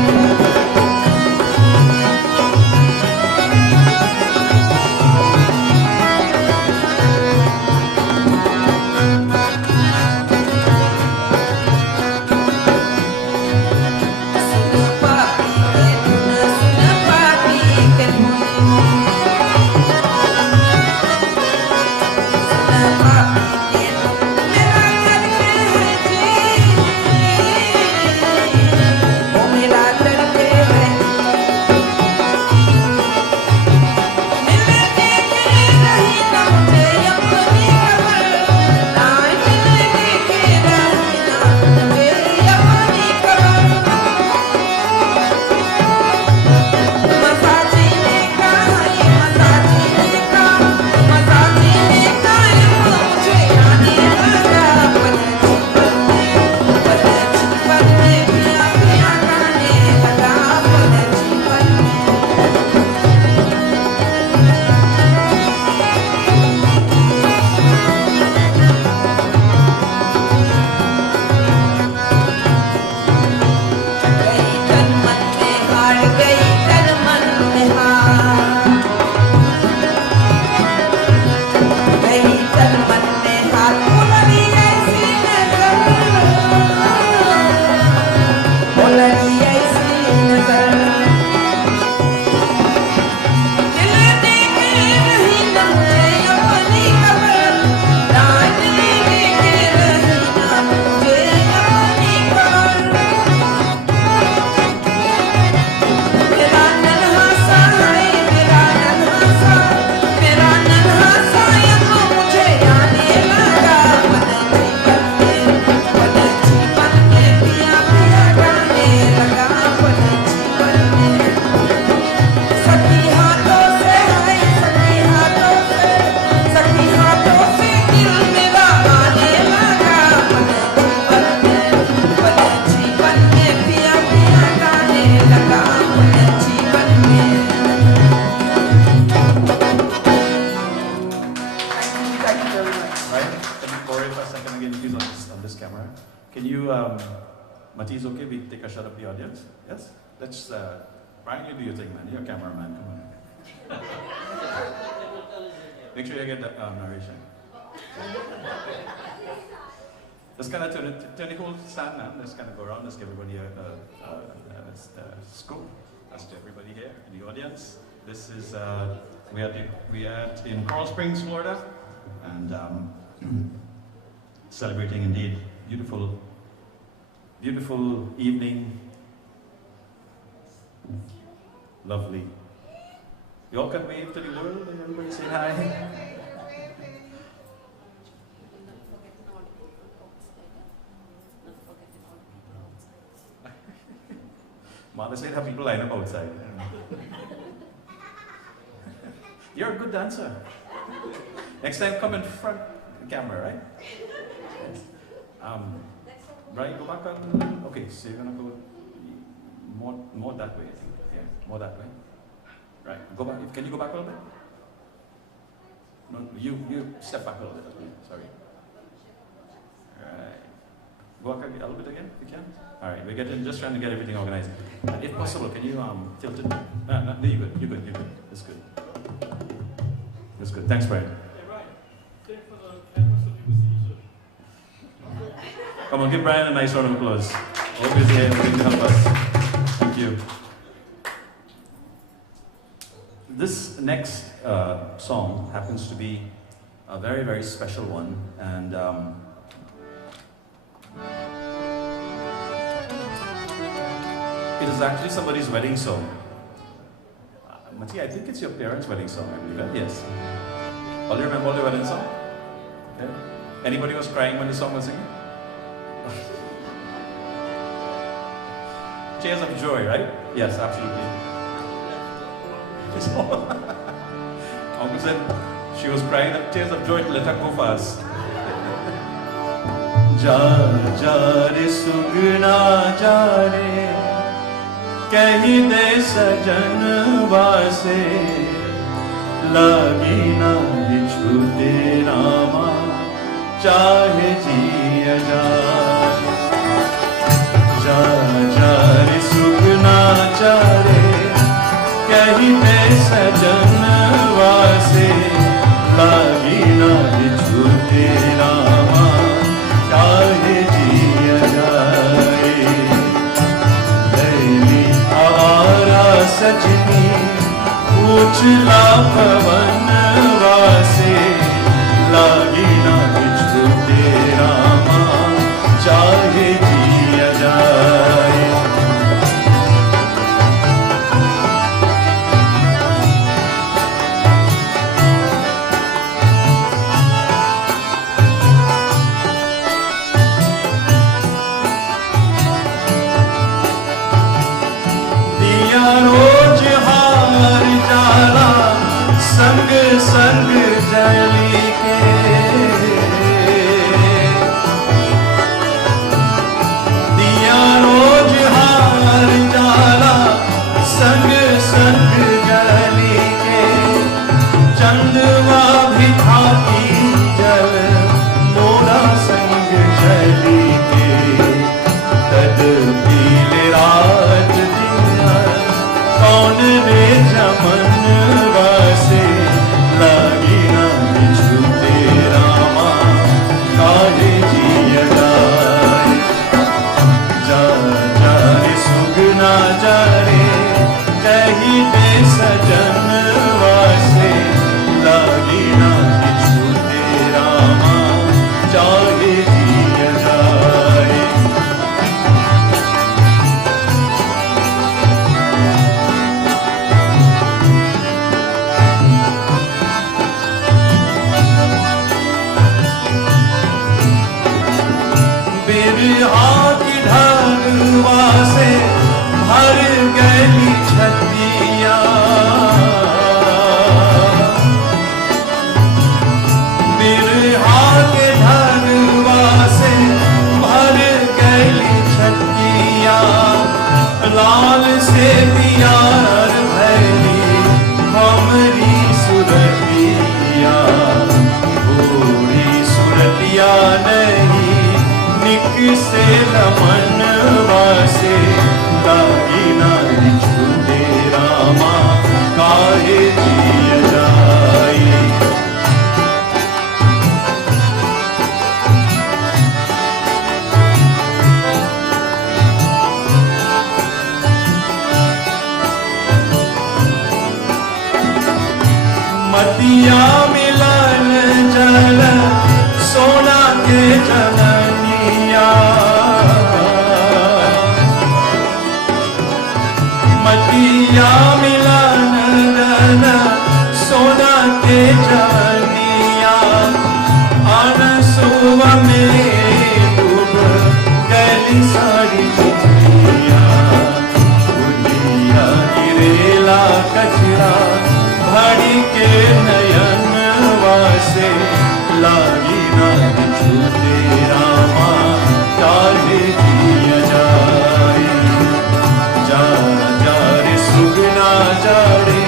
Mati's okay? We take a shot of the audience? Yes? Let's, Brian, you do your thing, man. You're a cameraman. Come on. Make sure you get the narration. Just kind of turn the whole stand now. Let's kind of go around. Let's give everybody a scoop. That's to everybody here in the audience. This is, we are in Coral Springs, Florida. And celebrating indeed beautiful evening. Lovely. You all can wave to the world and everybody say hi. Mother said have people line up outside. You're a good dancer. Next time come in front of the camera, right? Right, go back on. Okay, so you're gonna go more that way, I think. Yeah, more that way. Right, go back. Can you go back a little bit? No, you step back a little bit. Sorry. Right. Walk a little bit again, if you can. All right, just trying to get everything organized. If possible, can you tilt it? No, you're good. You're good. It's good. It's good. Thanks, Brian. Hey, Brian, take for the camera so people see you. Come on, give Brian a nice round of applause. Always here, willing to help us. Thank you. This next song happens to be a very, very special one, and it is actually somebody's wedding song. Mati, I think it's your parents' wedding song, I believe. Right? Yes. All you remember all your wedding song? Okay. Anybody was crying when the song was singing? Tears of joy, right? Yes, absolutely. Uncle said she was crying the tears of joy to let her go fast. जा जा रे सुगना जा रे कही दे सजन वासे लागी ना छूटे रामा चाहे जिया जा जा जा रे सुगना जा रे कही दे सजन वासे लागी ना छूटे रामा चाहे जिया जाए लैली आवारा सजनी पूछला पवन वासे लागी ना छूटे रामा चाहे जिया जाए रोज हार जाला संग संग जली के दिया रोज हार जाला संग संग जली के चंदवा भी भाती जल मोरा संग जली के तद पीले रात कौन रे चमन वासे लागी ना छूटे रामा काहे जिया जाए जा जा रे सुगना जा रे कही दे सजन वासे लागी ना छूटे रामा चाहे जिया जाए की ढालवा से भर गई छतिया बिरहा के ढालवा से भर गई छतिया लाल से प्यार भैली हमरी सुरतिया पूरी सुरतिया नहीं निक से लमन वासे लागी ना छूटे रामा काहे जिया जाए मतिया मिलन जल सोना के जननिया मतिया मिलन जल सोना के जननिया अनसुआ में डूब गली सारी दुनिया दुनिया गिरेला कचरा भड़ी के नयन वासे लागी ना छूटे रामा काहे जिया जाए जा जा रे सुगना जा रे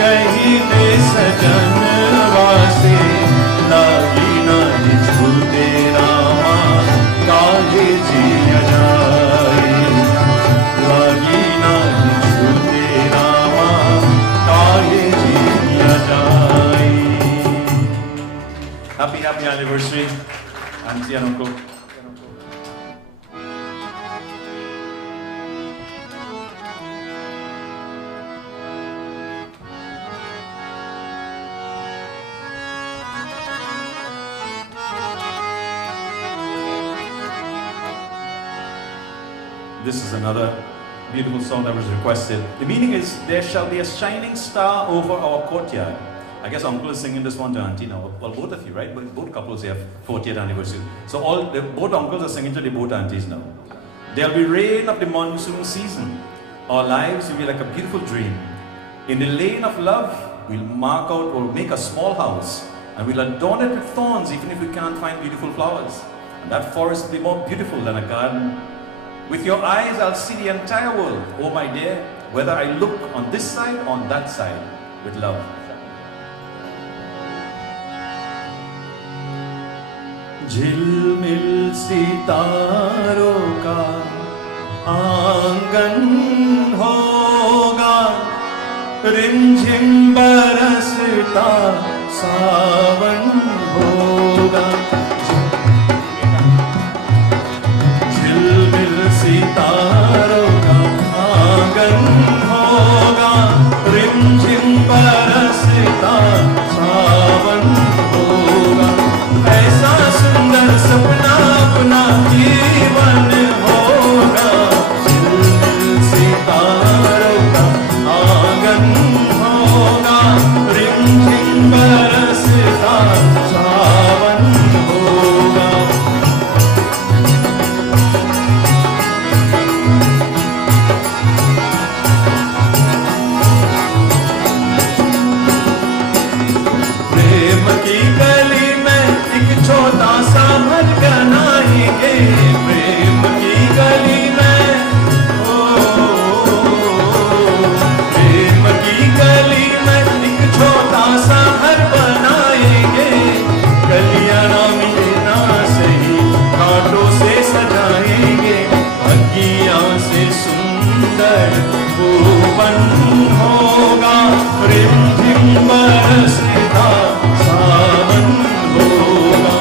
कहीं दे सजन वासे लागी ना छूटे रामा काहे wedding anniversary, auntie and uncle. This is another beautiful song that was requested. The meaning is, there shall be a shining star over our courtyard. I guess uncle is singing this one to auntie now. Well, both of you, right? Both couples have 40th anniversary. So both uncles are singing to the both aunties now. There'll be rain of the monsoon season. Our lives will be like a beautiful dream. In the lane of love, we'll mark out or make a small house, and we'll adorn it with thorns even if we can't find beautiful flowers. And that forest will be more beautiful than a garden. With your eyes, I'll see the entire world, oh my dear, whether I look on this side or on that side, with love. झिलमिल सितारों का आंगन होगा, रिमझिम बरसता सावन होगा। झिलमिल सितारों का आंगन होगा, रिमझिम बरसता सावन होगा। ऐसा सुंदर सपना अपना जीवन होगा, झिलमिल सितारों का आंगन होगा, रिमझिम बरसता सावन होगा। प्रेम की गली में एक छोटा सा घर बनाएंगे, प्रेम की गली में, प्रेम की गली में एक छोटा सा घर बनाएंगे। गलियां ना मिले ना सही, कांटों से सजाएंगे, बगिया से सुंदर भुवन होगा, रिमझिम बरसता सावन होगा।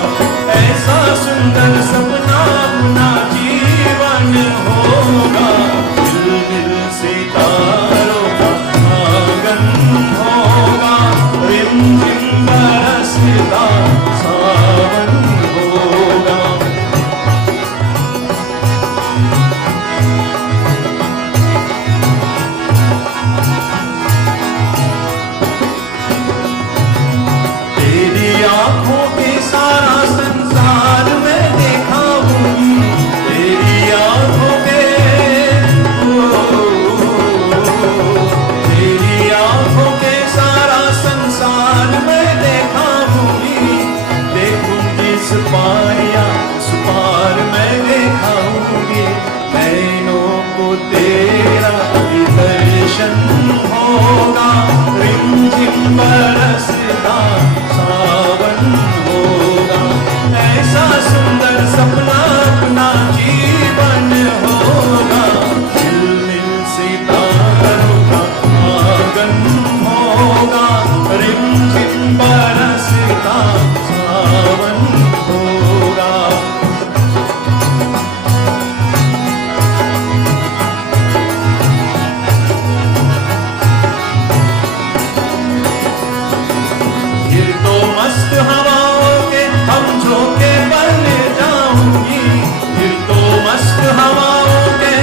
ऐसा सुंदर सपना अपना जीवन होगा, झिलमिल सितारों का आंगन होगा, रिमझिम बरसता सावन होगा। तेरी आँखों के सारा संसार में दिखाऊंगी, तेरी आँखों के, तेरी आँखों के सारा संसार में दिखाऊंगी। देखूंगी इस पार या उस पार मैं दिखाऊंगी, नैनों को तेरा ही दर्शन होगा, रिमझिम बरसता सावन होगा। ऐसा सुंदर सपना अपना जीवन होगा, झिलमिल सितारों का आंगन होगा, रिमझिम बरसता सावन होगा। ये तो मस्त हवाओं के हम झोंके बन जाऊंगी, ये तो मस्त हवाओं के,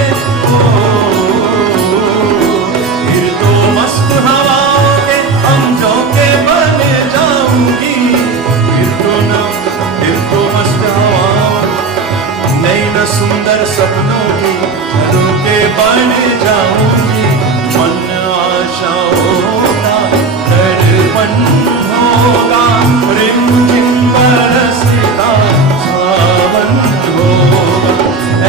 ये तो मस्त हवाओं के हम झोंके बन जाऊंगी। ये तो मस्त हवाओं, नई न सुंदर सपनों की झरोखे बन जाऊंगी। मन आशाओं का दर्पण होगा, रिमझिम बरसता सावन होगा।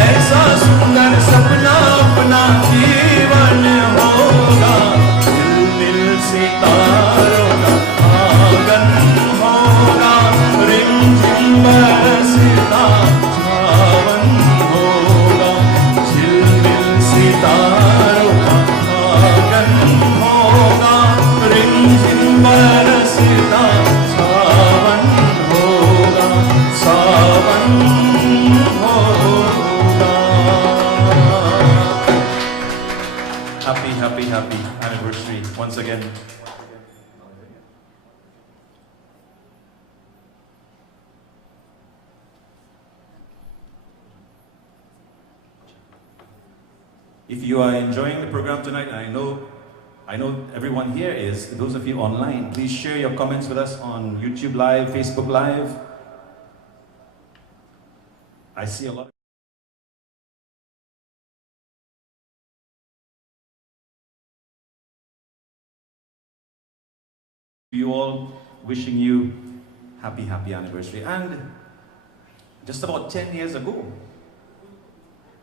ऐसा सुंदर सपना अपना जीवन होगा, झिलमिल सितारों का आंगन होगा, रिमझिम बरसता सावन होगा। झिलमिल सितारों का आंगन होगा, रिमझिम बरसता सावन होगा। once again. If you are enjoying the program tonight, I know everyone here is, those of you online, please share your comments with us on YouTube Live, Facebook Live. I see a lot of you all, wishing you happy anniversary. And just about 10 years ago,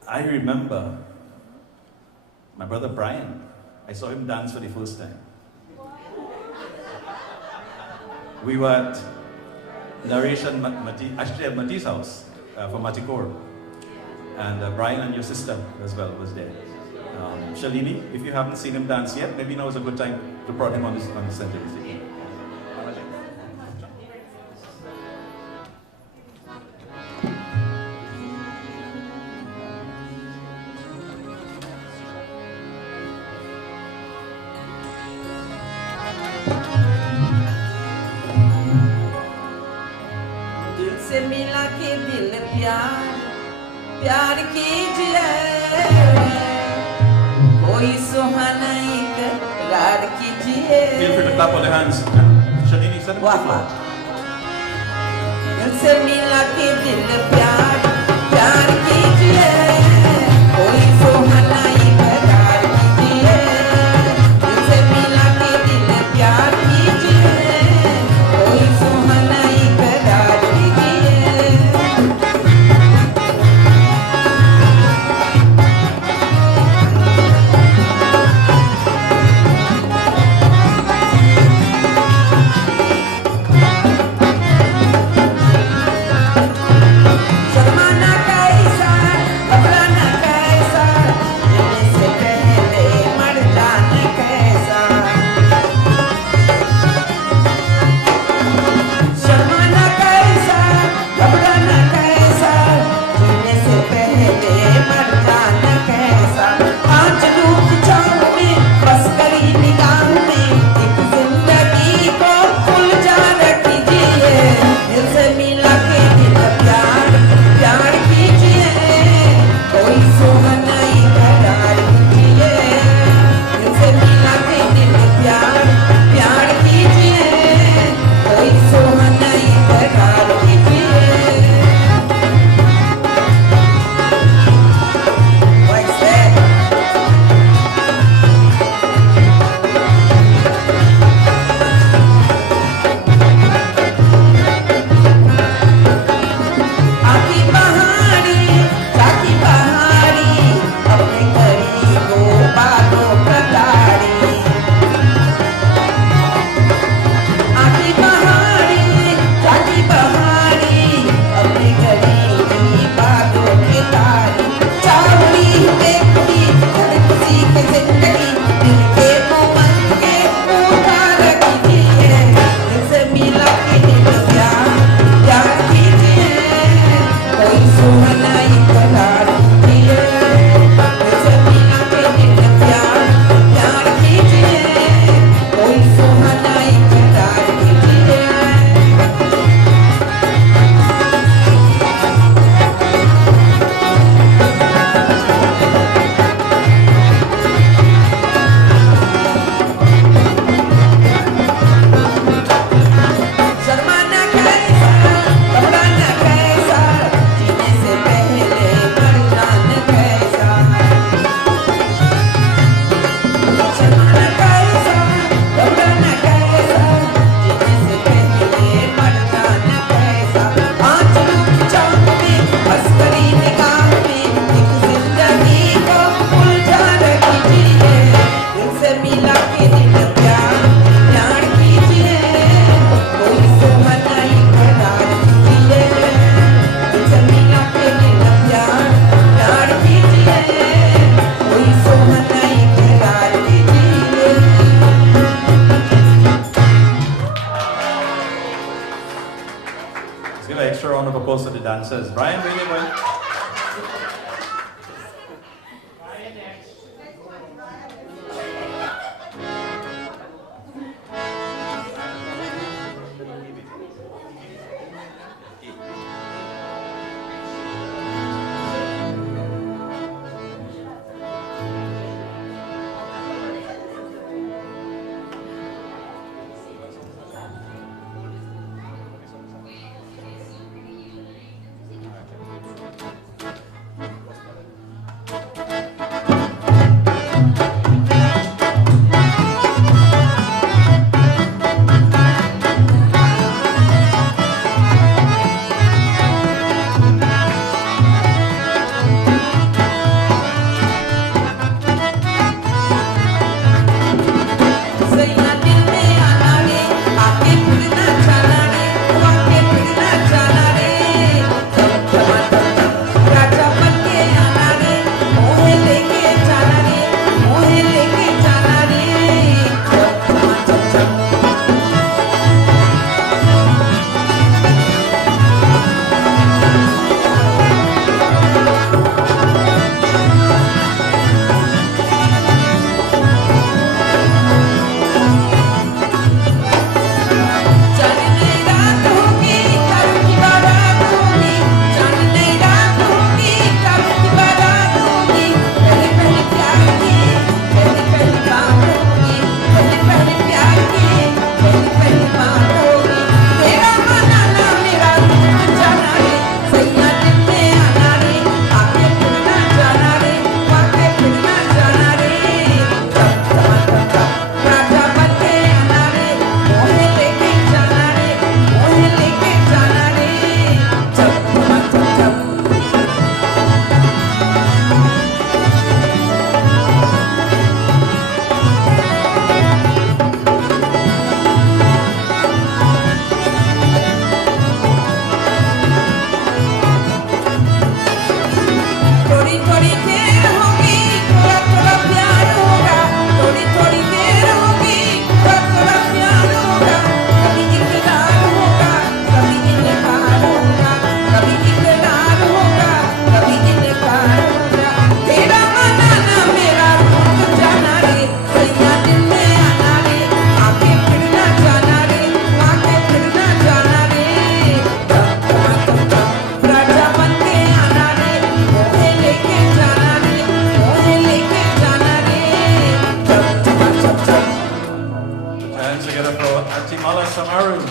I remember my brother Brian. I saw him dance for the first time. We were at Narration actually at Mati's house for Matikor. And Brian and your sister as well was there. Shalini, if you haven't seen him dance yet, maybe now is a good time to prod him on the center. Feel free to clap on the hands. Shalini, send him to the floor. मिला के दिल प्यार प्यार कीजिए कोई सुहाना इकरार कीजिए दिलसे मिला के दिल प्यार कीजिए कोई सुहाना इकरार कीजिए Dancers. Brian, really well. together for Auntie Mala Samaru.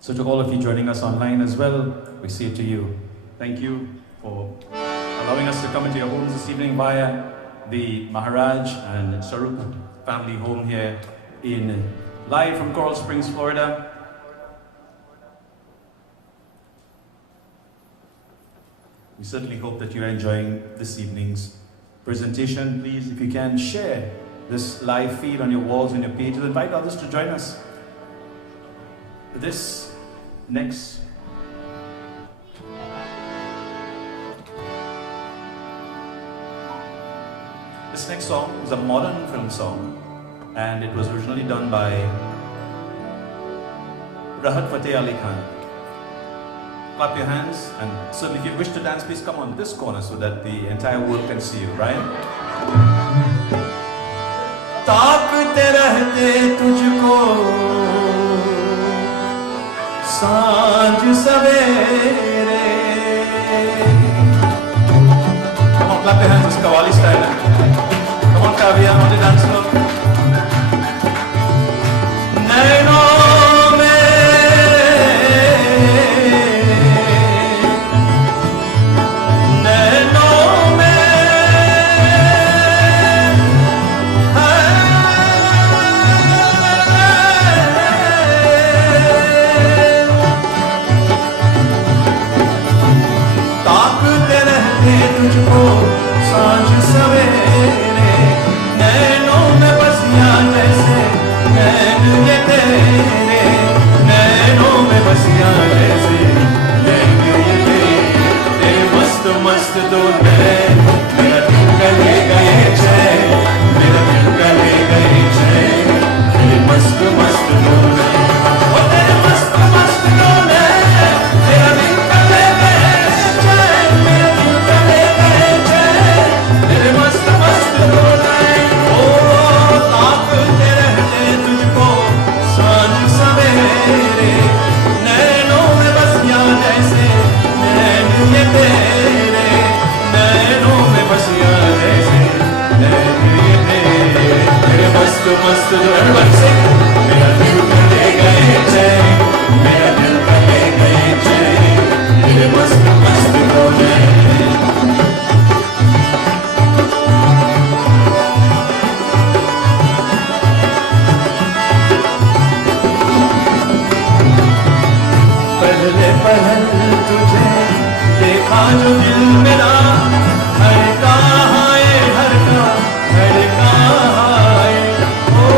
So to all of you joining us online as well, we say to you, thank you for allowing us to come into your homes this evening via the Maharaj and Saroop family home here live from Coral Springs, Florida. We certainly hope that you are enjoying this evening's presentation. Please, if you can, share this live feed on your walls and your pages. Invite others to join us. This next song is a modern film song, and it was originally done by Rahat Fateh Ali Khan. Clap your hands, and certainly if you wish to dance, please come on this corner so that the entire world can see you, right? ताकते रहते तुझको सांझ सवेरे. Come on, clap your hands, it's Qawwali style. Come on, Kavya, on the dance floor. नैनों में तुझको सांझ सवेरे नैनों में बसिया जैसे नैन ये तेरे नैनों में बसिया जैसे नैन ये तेरे मस्त मस्त दो नैन मेरा दिल गले गए चैन मेरा दिल गले गए चैन तेरे मस्त मस्त दो नैन ओ तेरे मस्त मस्त दो नैन मेरा दिल गले गए चैन मेरा दिल गले गए चैन तेरे मस्त मस्त दो नैन ओ ताकते रहते तुझको सांझ सवेरे नैनों में बसिया जैसे नैन ये तेरे नैनों में बसिया जैसे नैन ये तेरे तेरे मस्त मस्त दो everybody sing मेरा दिल गले गए चैन मेरा दिल गले गए चैन तेरे मस्त मस्त दो नैन. पहले पहल तुझे देखा जो दिल मेरा धड़का है ओ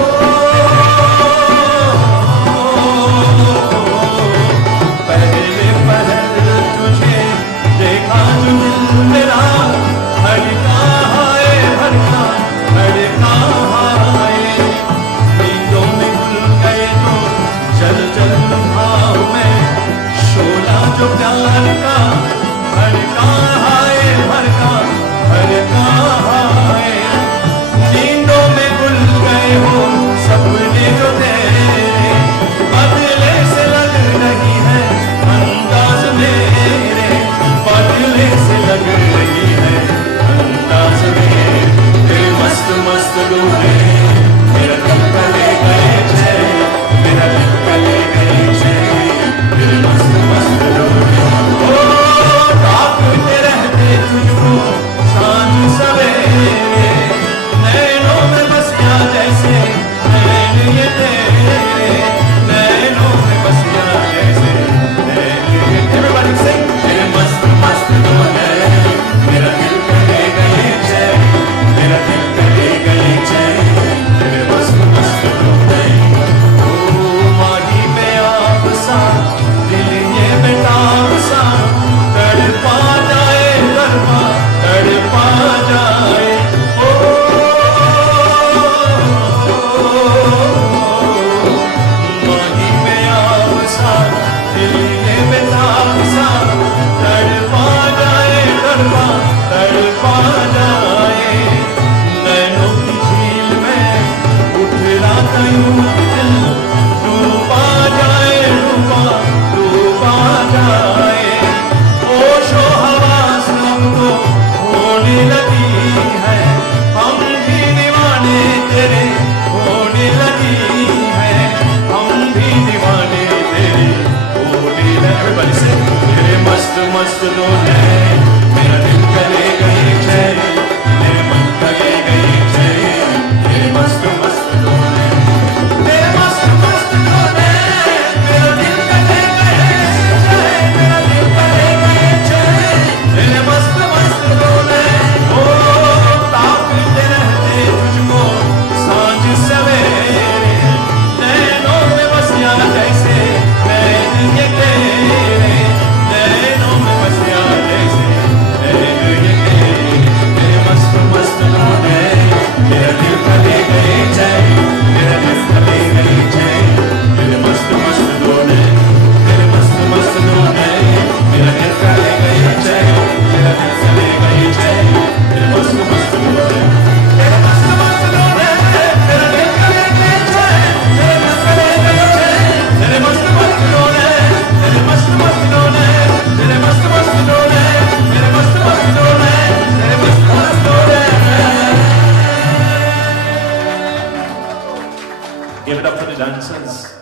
dancers.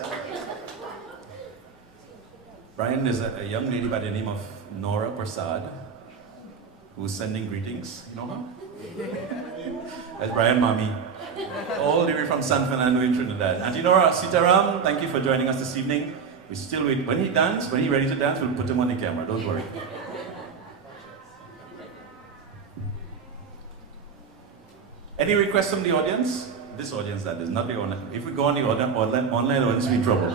Brian is a young lady by the name of Nora Persad, who's sending greetings. You know her? That's Brian Mami, all the way from San Fernando in Trinidad. Auntie Nora, Sitaram, thank you for joining us this evening. We still wait. When he's ready to dance, we'll put him on the camera. Don't worry. Any requests from the audience? This audience, that is, not the online. If we go on the online audience, we're in trouble.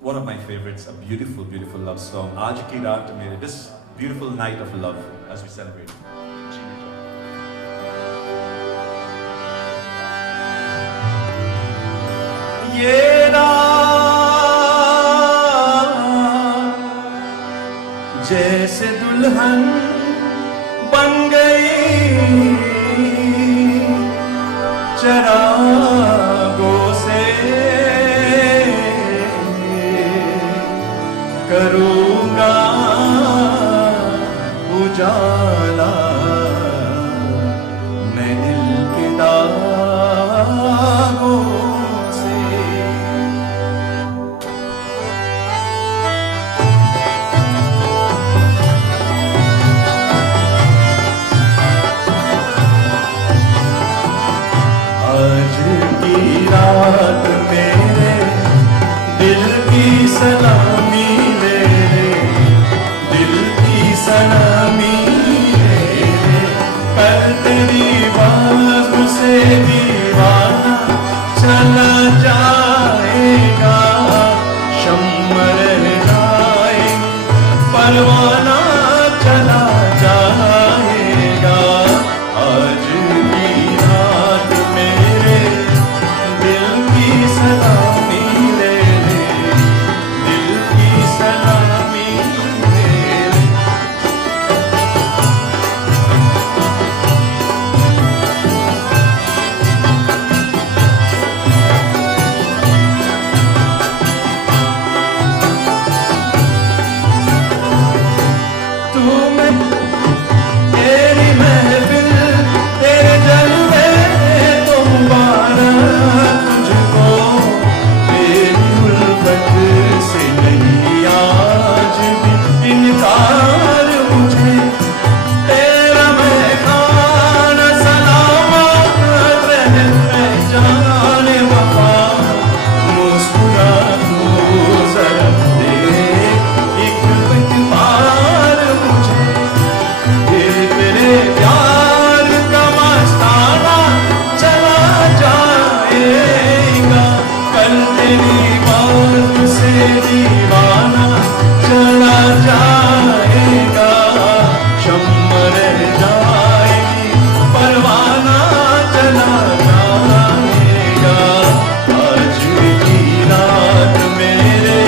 One of my favorites, a beautiful, beautiful love song, Aaj Ki Raat Mere, this beautiful night of love as we celebrate. ये रात जैसे दुल्हन बन गई चरागों से करूँगा उजाला मैं दिल के दागों से। आज की रात मेरे दिल की सलामी ले ले, दिल की सलामी ले ले, कल तेरी बात से दीवाना चला जाएगा, शम्मा रह जाएगी, परवाना चला जाएगा। आज की रात मेरे दिल की सलामी ले ले, दिल की सलामी ले ले। तू मैं तेरी महफिल तेरे जलवे तो मुबारक तुझको, तेरी उल्फत से नहीं आज भी इनकार मुझे, तेरा मैं खाना सलामत रहे जाने वफा, मुस्कुरा तू जरा दे एक बार मुझे, दिल तेरे प्यार का मस्ताना चला जाएगा, कल तेरी बात से दीवाना चला जाएगा, शम्मा रह जाएगी, परवाना चला जाएगा। आज की रात मेरे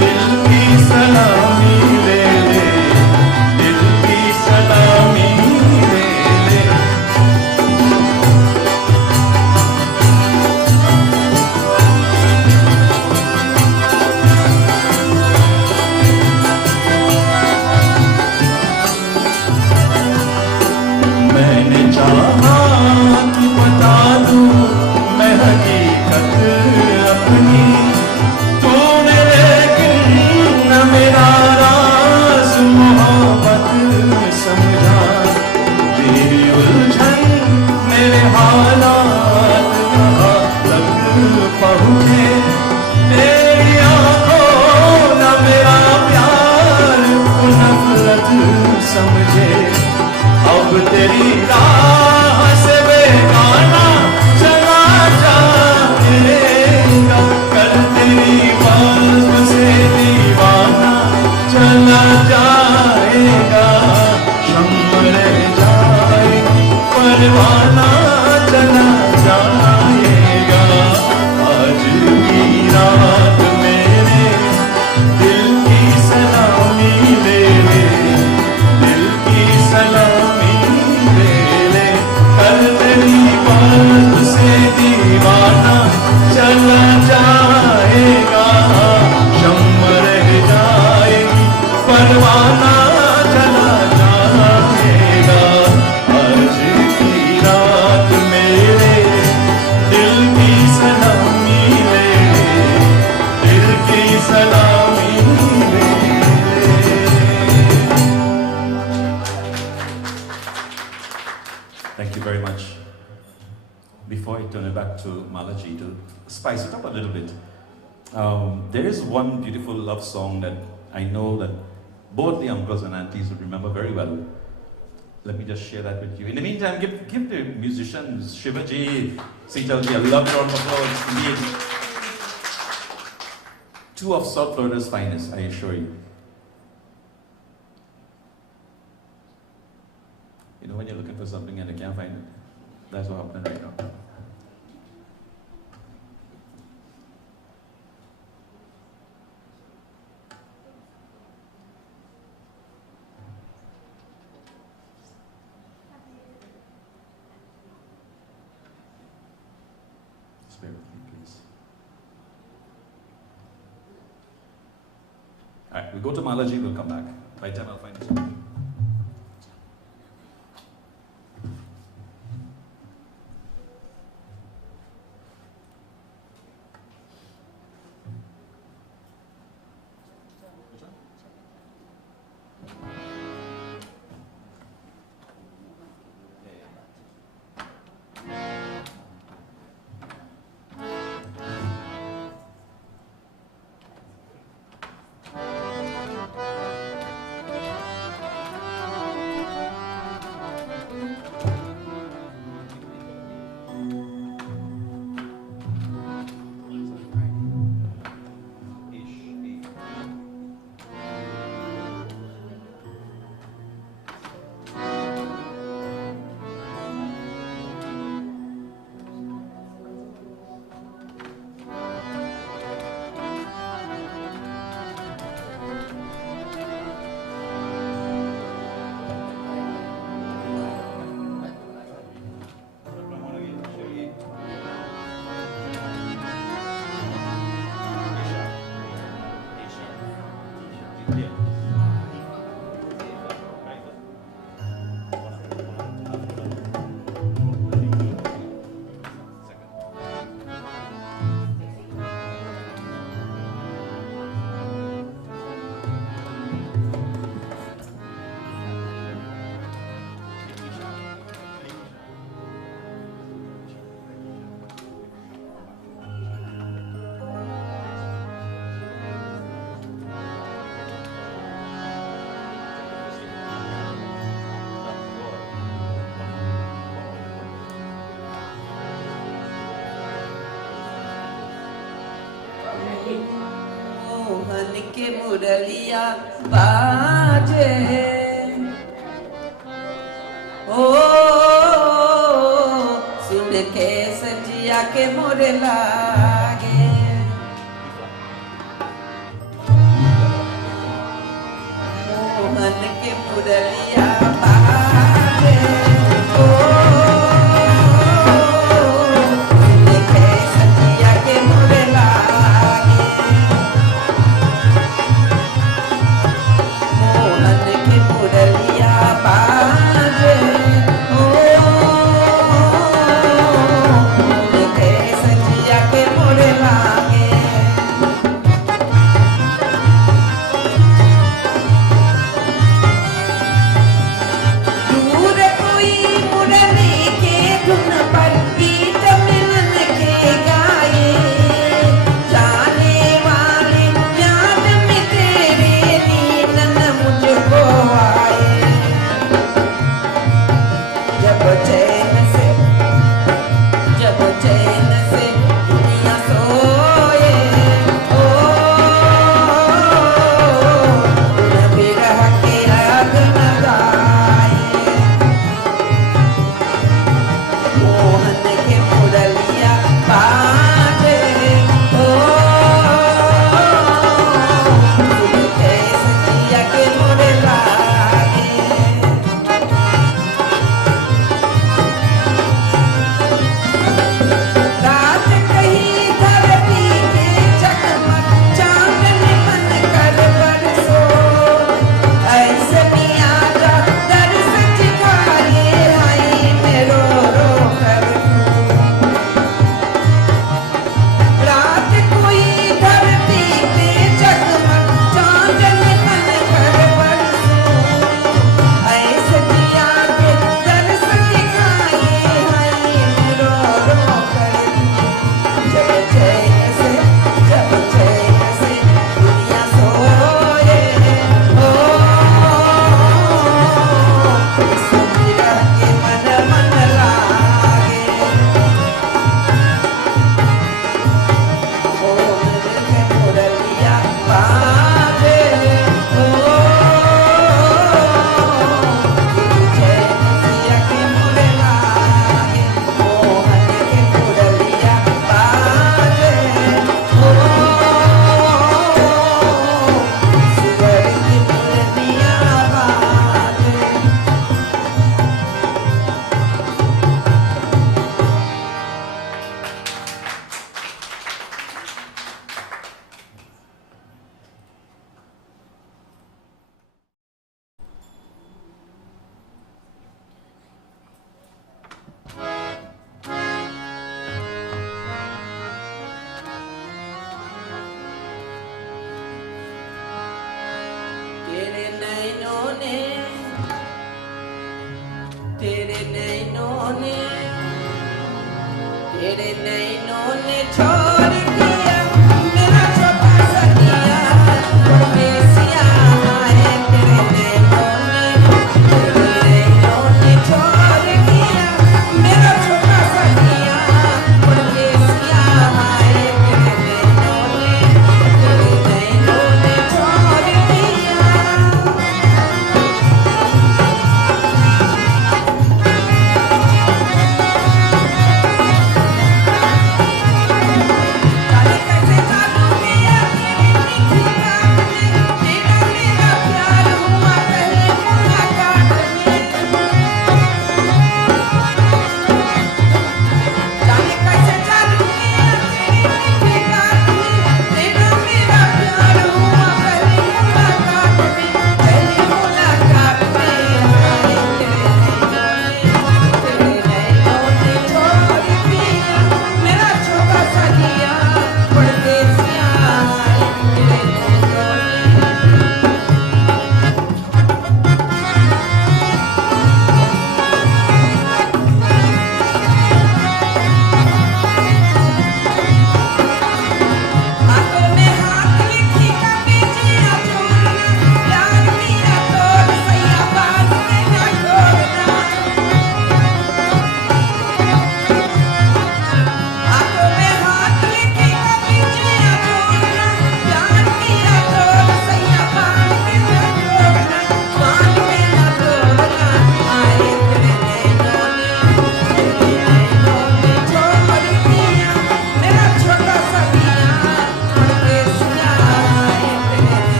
दिल की सलामी ले ले, दिल की सलामी ले ले। मैंने चाहा कि बता दूं मैं हकीकत अपनी, तूने लेकिन न मेरा राज मोहब्बत समझा, तेरी उलझन मेरे हालात कहाँ तक पहुँचे, तेरी आँखों न मेरा प्यार को नफरत समझे, अब तेरी राह से बेगाना चला जाएगा, कल तेरी बात से दीवाना चला जाएगा, शम्मा रह जाएगी, परवाना चला जाएगा। आज की रात मेरे दिल की सलामी ले ले, दिल की सलामी ले ले, कल तेरी बात से दीवाना चला जाएगा, शम्मा रह जाएगी, परवाना चला जाएगा। to Malachi to spice it up a little bit. There is one beautiful love song that I know that both the uncles and aunties would remember very well. Let me just share that with you. In the meantime, give the musicians, Shiva ji, Sital ji, a lovely round of applause. Indeed, two of South Florida's finest, I assure you. You know when you're looking for something and you can't find it? That's what happened right now. Bear with me, please. Alright, we go to Malaji, we'll come back. By the time I'll find it. Mohan के मुरलिया बाजे ओ सुन के सजिया के मोर लागे मोहन के मुरलिया बाजे ओ सुन के सजिया के मोर लागे मोहन के मुरलिया बाजे ओ सुन के सजिया के मोर लागे तेरे नैनों ने तेरे नैनों ने तेरे नैनों ने छोड़ दिया मेरा छोटा सा दिया बेसिया है तेरे नैनों ने छोड़ दिया मेरा छोटा सा दिया बेसिया है तेरे नैनों ने छोड़ दिया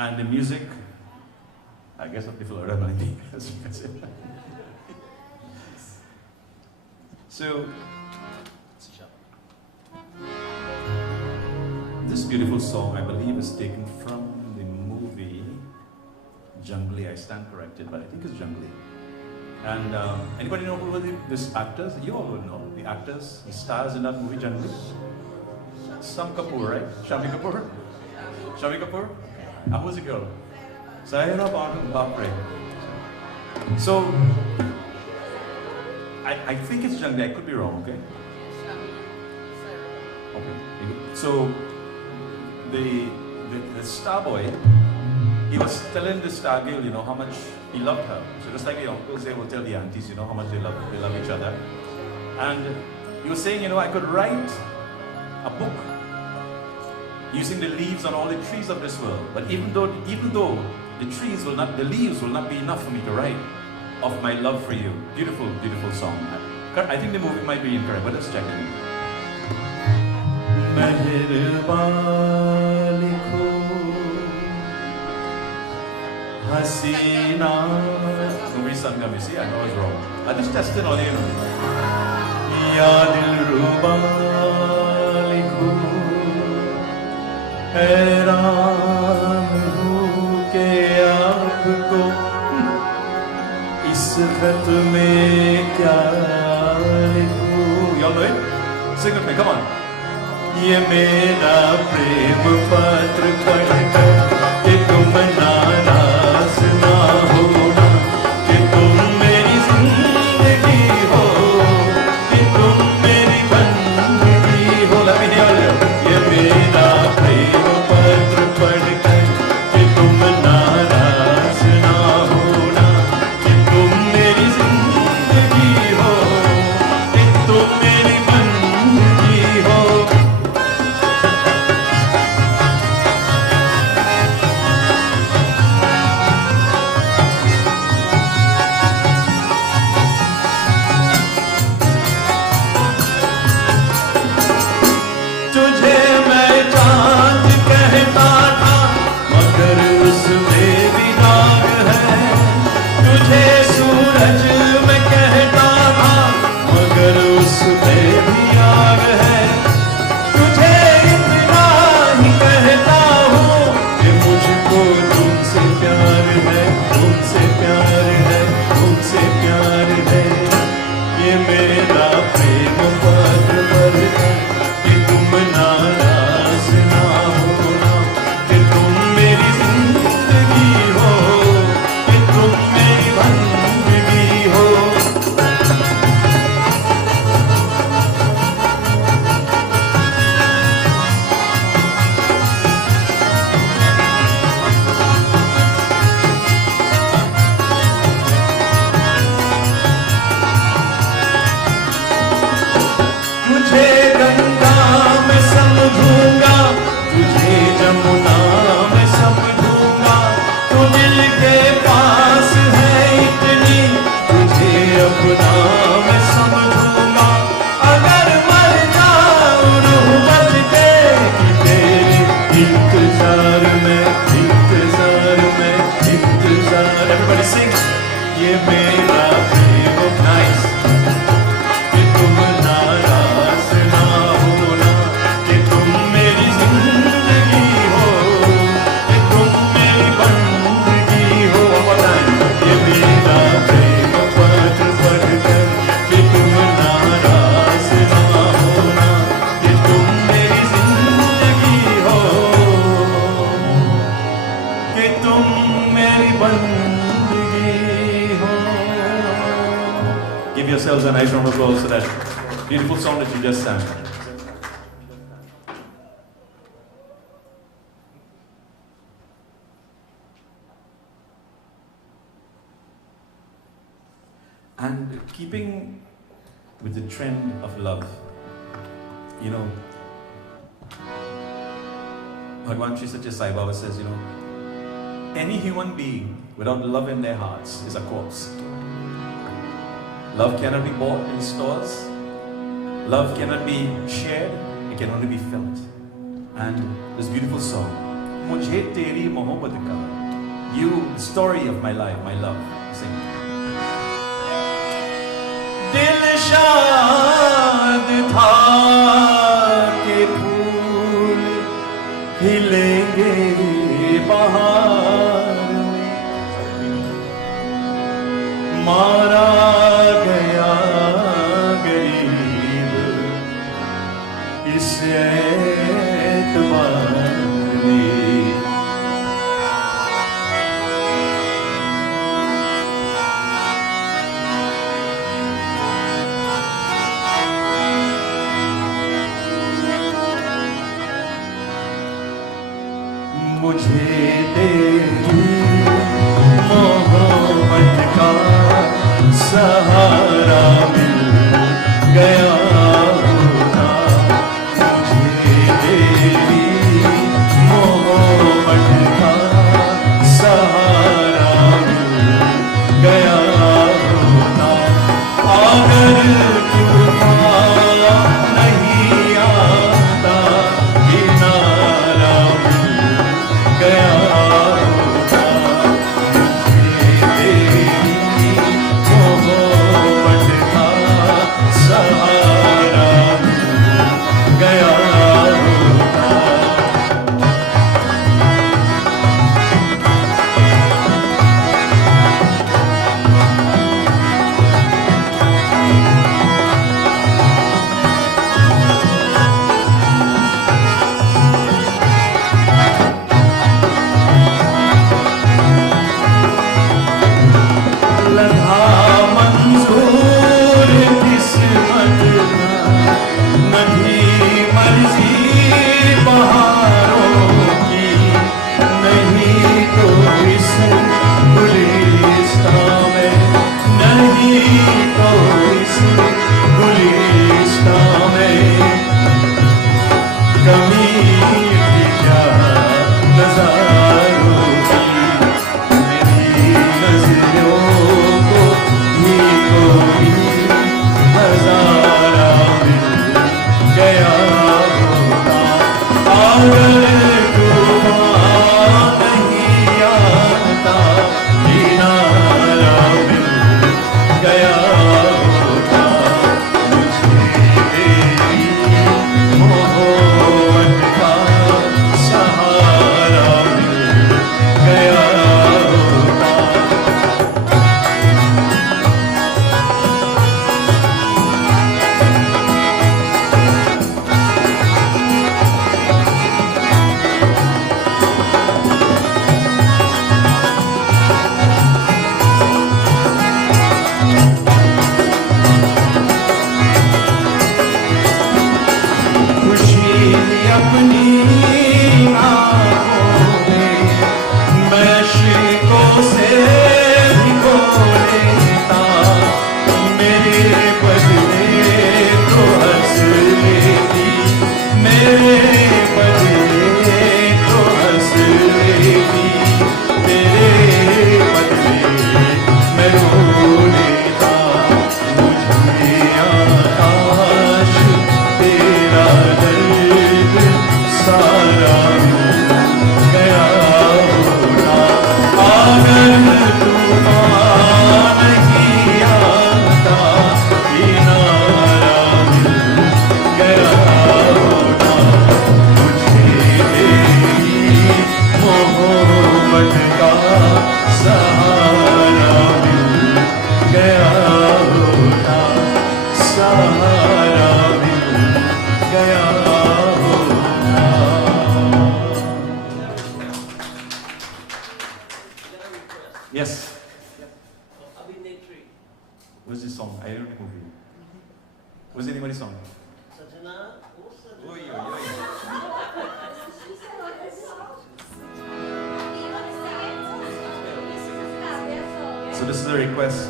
And the music, I guess of the Florida 90, as you can say. So, this beautiful song, I believe, is taken from the movie Jungly. I stand corrected, but I think it's Jungly. And anybody know who were these actors? You all would know the actors, the stars in that movie Jungly. Sam Kapoor, right? Shami Kapoor? Shami Kapoor? And who's the girl? Sayana Bapre. So, I think it's Jungly. I could be wrong, okay? Okay. So, the star boy, he was telling the star girl, you know, how much he loved her. So just like the uncles, they will tell the aunties, you know, how much they love each other. And he was saying, you know, I could write a book using the leaves on all the trees of this world. But even though the leaves will not be enough for me to write of my love for you. Beautiful, beautiful song. I think the movie might be incorrect, but let's check it. Hasina. Movie Sangam, you see, I know I was wrong. I just tested on you. Ya dil ruba likho, हैरान हूँ कि आपको इस खत में क्या लिखूं. You all know it? Sing with me, come on. ये मेरा प्रेम पत्र पढ़कर कि तुम नाराज ना होना, कि तुम मेरी जिंदगी हो, कि तुम मेरी बंदगी हो. ये मेरा प्रेम पत्र पढ़कर कि तुम नाराज ना होना, कि तुम मेरी जिंदगी हो, कि तुम मेरी बंदगी हो. yourselves a nice round of applause for that beautiful song that you just sang. And keeping with the trend of love, you know, Bhagwan Sri Satya Sai Baba says, you know, any human being without love in their hearts is a corpse. Love cannot be bought in stores. Love cannot be shared. It can only be felt. And this beautiful song, Mujhe Teri Mohabbat Ka, you, the story of my life, my love, sing. Dil shad tha ke phool khilenge bahar mein, mara gaya gareeb is एतबार में. मुझे तेरी मोहब्बत का सहारा मिल गया होता, मुझे तेरी मोहब्बत का सहारा मिल गया होता. अगर तूफान नहीं आता, किनारा मिल गया होता, मुझे तेरी मोहब्बत So this is a request.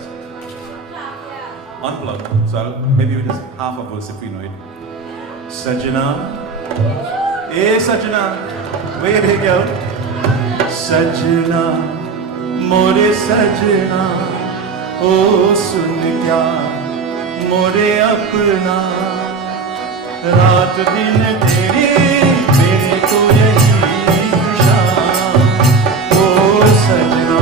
Unplugged. So maybe we just half a verse if we know it. Sajna. Hey Sajna. Wait here, girl. Sajna. More Sajna. Oh sun kya. More apna. Raat din teri. Mere to yahi sham. Oh Sajna.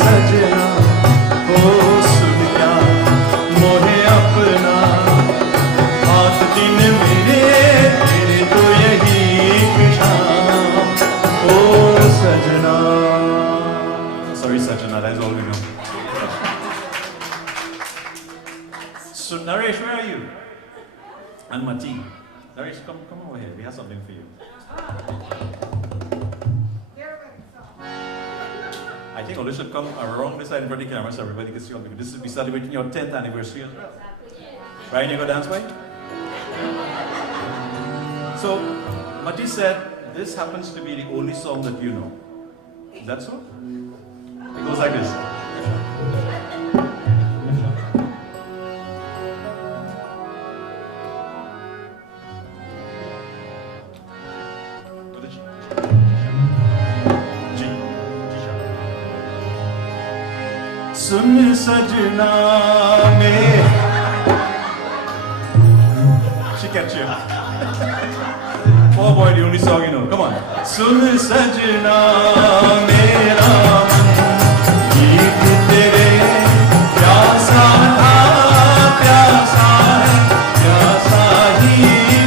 सजना ओ सुन क्या मोहे अपना हाथ दिन मेरे तेरे तो यही शाम ओ सजना. Sorry Sajna, that's all we know. So Naresh, where are you? And Mati. Naresh, come over here. We have something for you. I think all should come around this side in front of the camera so everybody can see you. This will be celebrating your 10th anniversary as well. Ryan, you go dance, boy? So, Mati said, this happens to be the only song that you know. Is that so? It goes like this. सुन सजना में she catch you. Oh boy, the only song you know. Come on. सुन सजना मेरा मन गीत तेरे प्यासा था प्यासा है प्यासा ही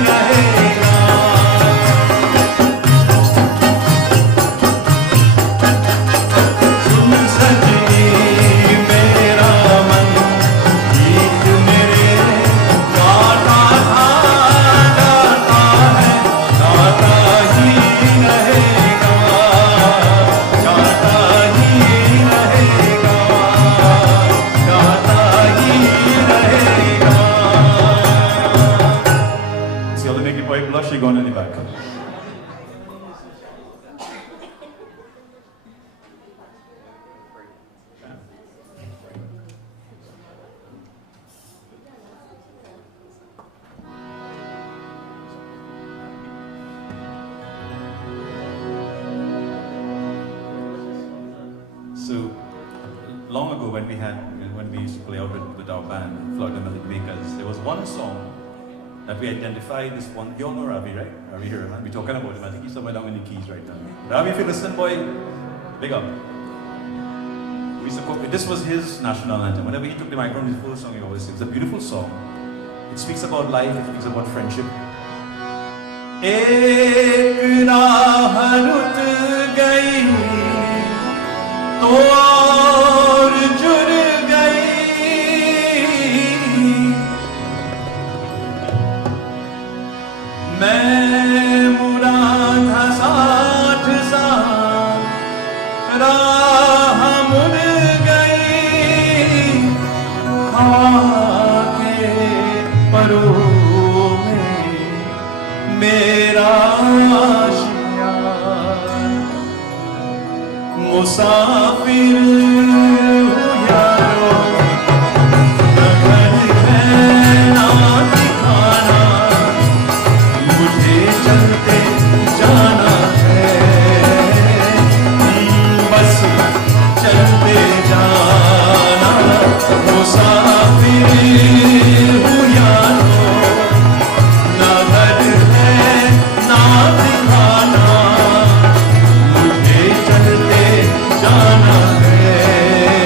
रहेगा. सुन सजनी She gone in the back. So long ago when we used to play out with our band, Florida Makers, there was one song that we identified this one. You all know Ravi, right? Ravi here, man. We're talking about him. I think he's somewhere down in the keys right now. Ravi, if you listen, boy, big up. We used to this was his national anthem. Whenever he took the microphone, his full song he always sings. It's a beautiful song. It speaks about life, it speaks about friendship. एक राह रुत गई तो और जुड़ गई मैं मुड़ा था 60 साल राह मुड़ गई खाके परों में मेरा आशियाँ मुसाफिर यारो न घर है ना ठिकाना मुझे चलते जाना है बस चलते जाना मुसाफिर यारो न घर है ना ठिकाना मुझे चलते जाना है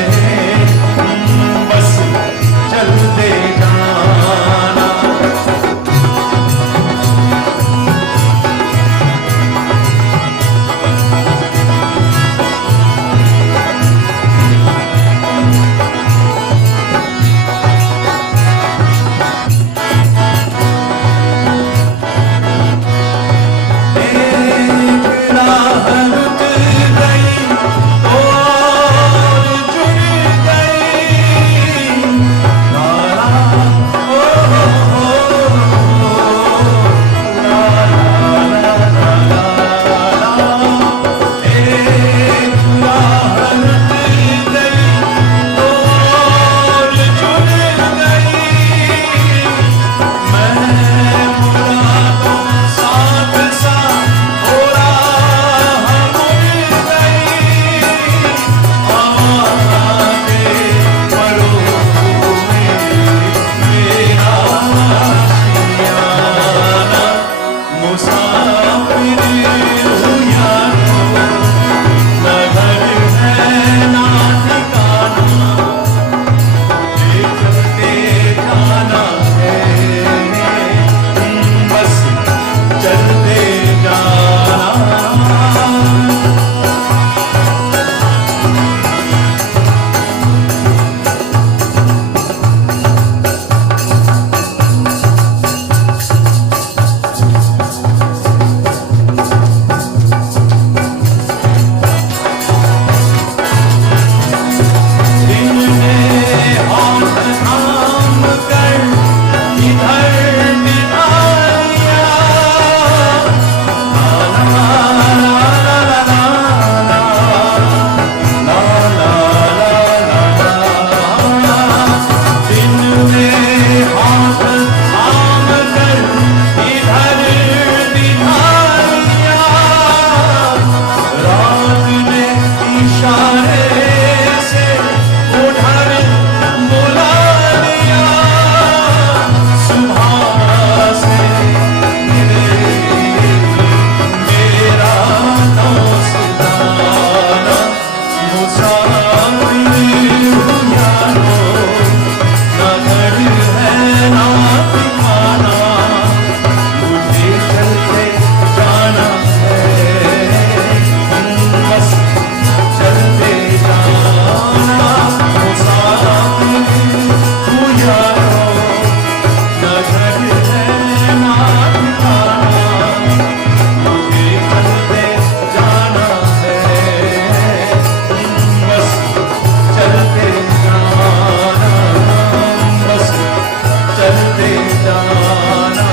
जाना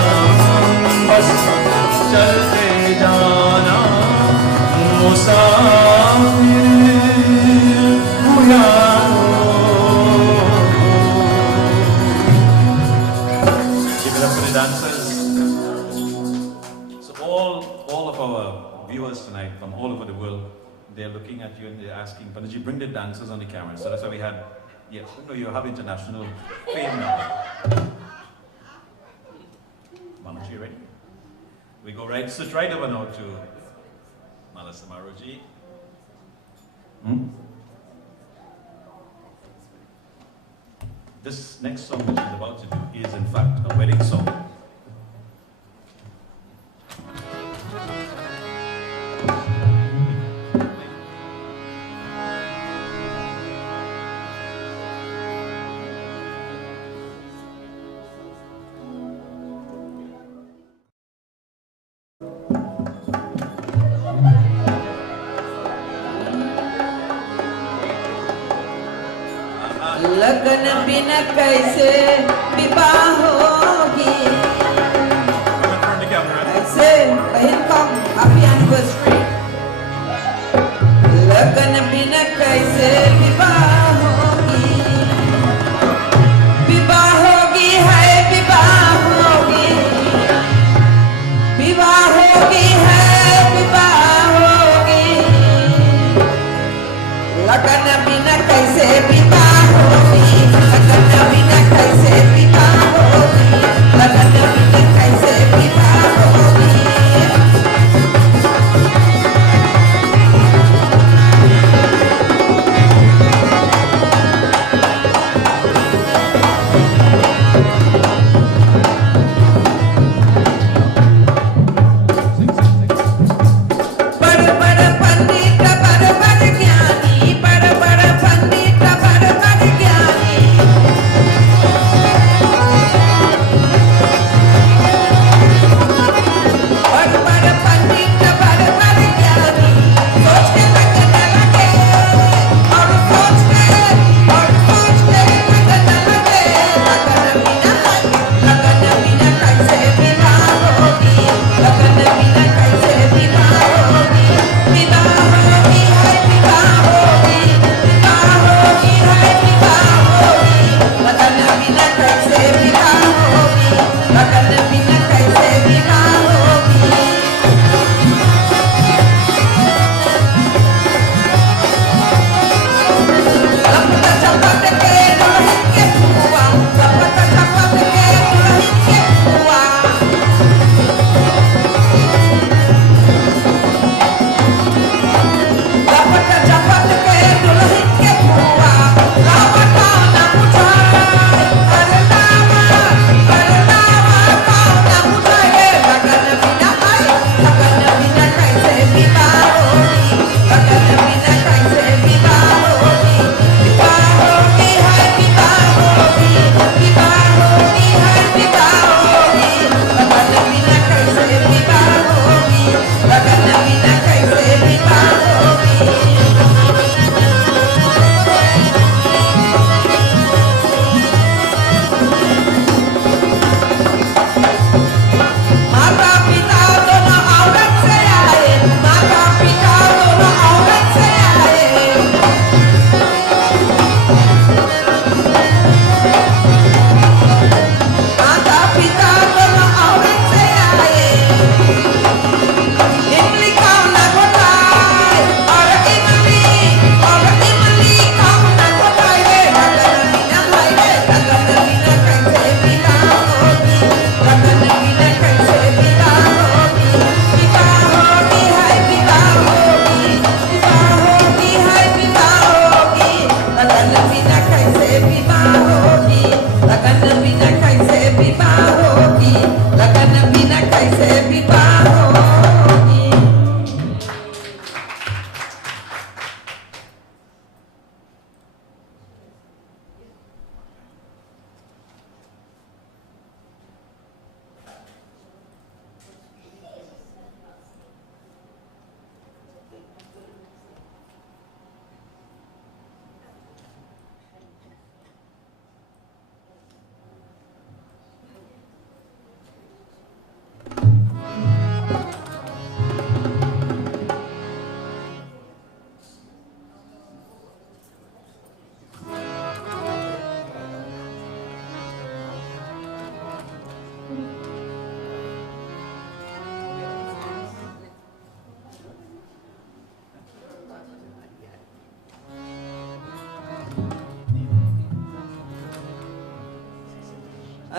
बस चलते जाना मुसाफिर यारो Give it up for the dancers. So all of our viewers tonight from all over the world, they're looking at you and they're asking, Panditji, bring the dancers on the camera. So that's why we had, yes, no, you have international fame now. Mamaji, you ready? We go right, switch right over now to Maharaj. This next song which he's about to do is in fact a wedding song. लगन बिना कैसे विवाह होगी ऐसे बहन का happy anniversary लगन बिना कैसे विवाह होगी है विवाह होगी है विवाह होगी लगन बिना कैसे विवाह होगी लगन बिना कैसे विवाह होगी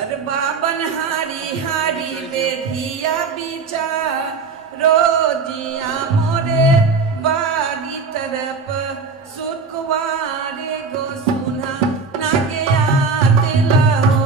अरे बाबन हारी हारी बेधिया बिचा रोजिया मोरे बारी तरफ सुखवारे गो सुना नागे आते लाओ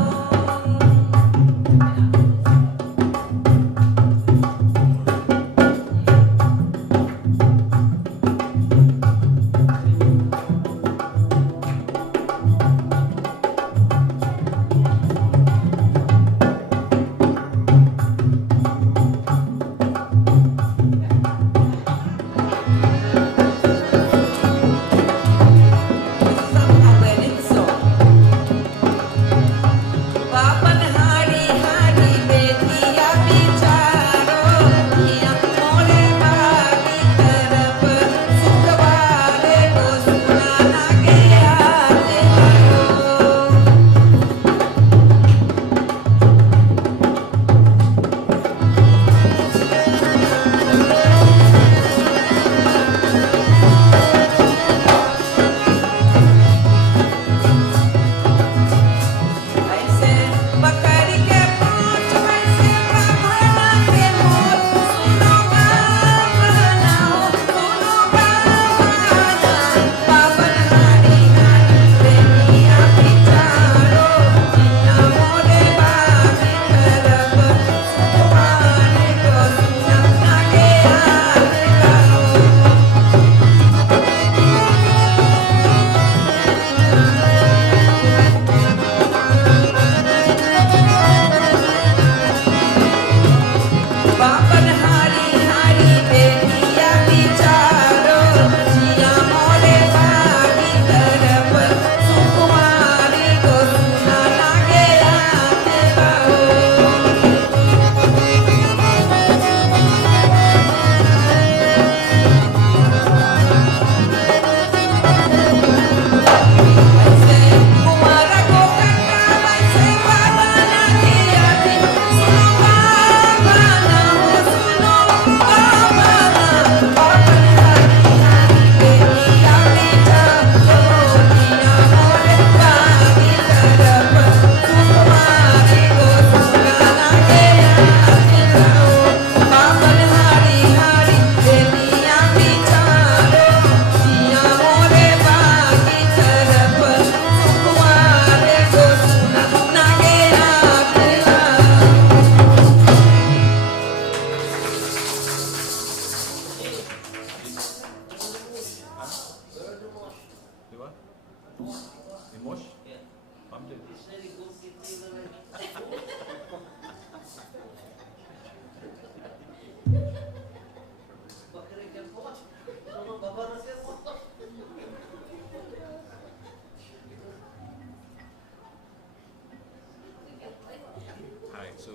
So,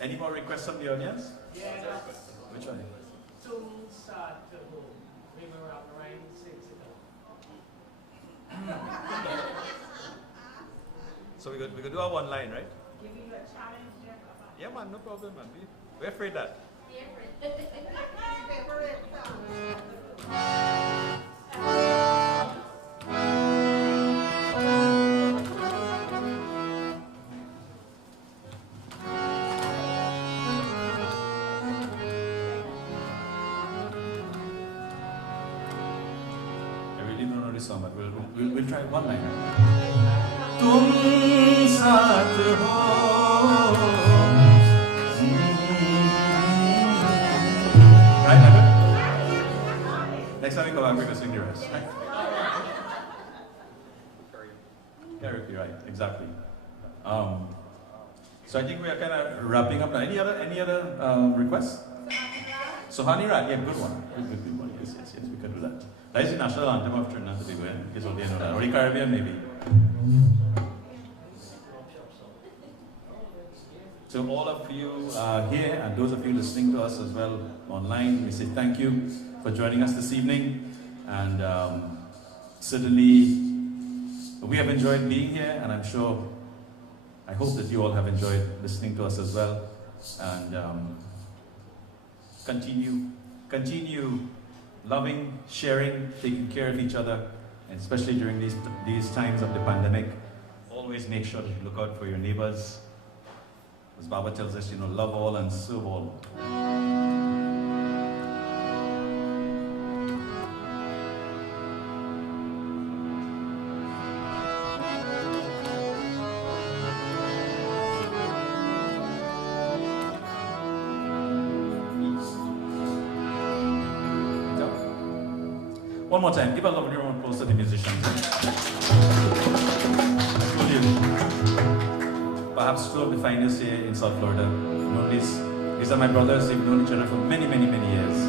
any more requests from the audience? Yeah. Which one? Tum Sad Kaho. Ring around the rain, sings it up. So we could do our one line, right? Giving you a challenge, Jeff. Yeah, man, no problem, man. We're afraid that. I really don't know this song, but we'll try one line. तुम साथ हो right, Nagul? Next time we come back, we're going to sing the rest. Right? Karaoke, right, exactly. So I think we are kind of wrapping up now. Any other requests? Sohani Rat, yeah, good one. Good one. Yes, we can do that. That is the national anthem of Trinidad and Tobago, in case you know that. Or the Caribbean, maybe. So all of you here and those of you listening to us as well online, we say thank you for joining us this evening. And certainly we have enjoyed being here, and I hope that you all have enjoyed listening to us as well. And continue loving, sharing, taking care of each other, and especially during these times of the pandemic. Always make sure that you look out for your neighbors As Baba tells us, love all and serve all. One more time, give a lovely round of applause to the musicians. I told you, perhaps two of the finest here in South Florida. These are my brothers. They've known each other for many, many, many years.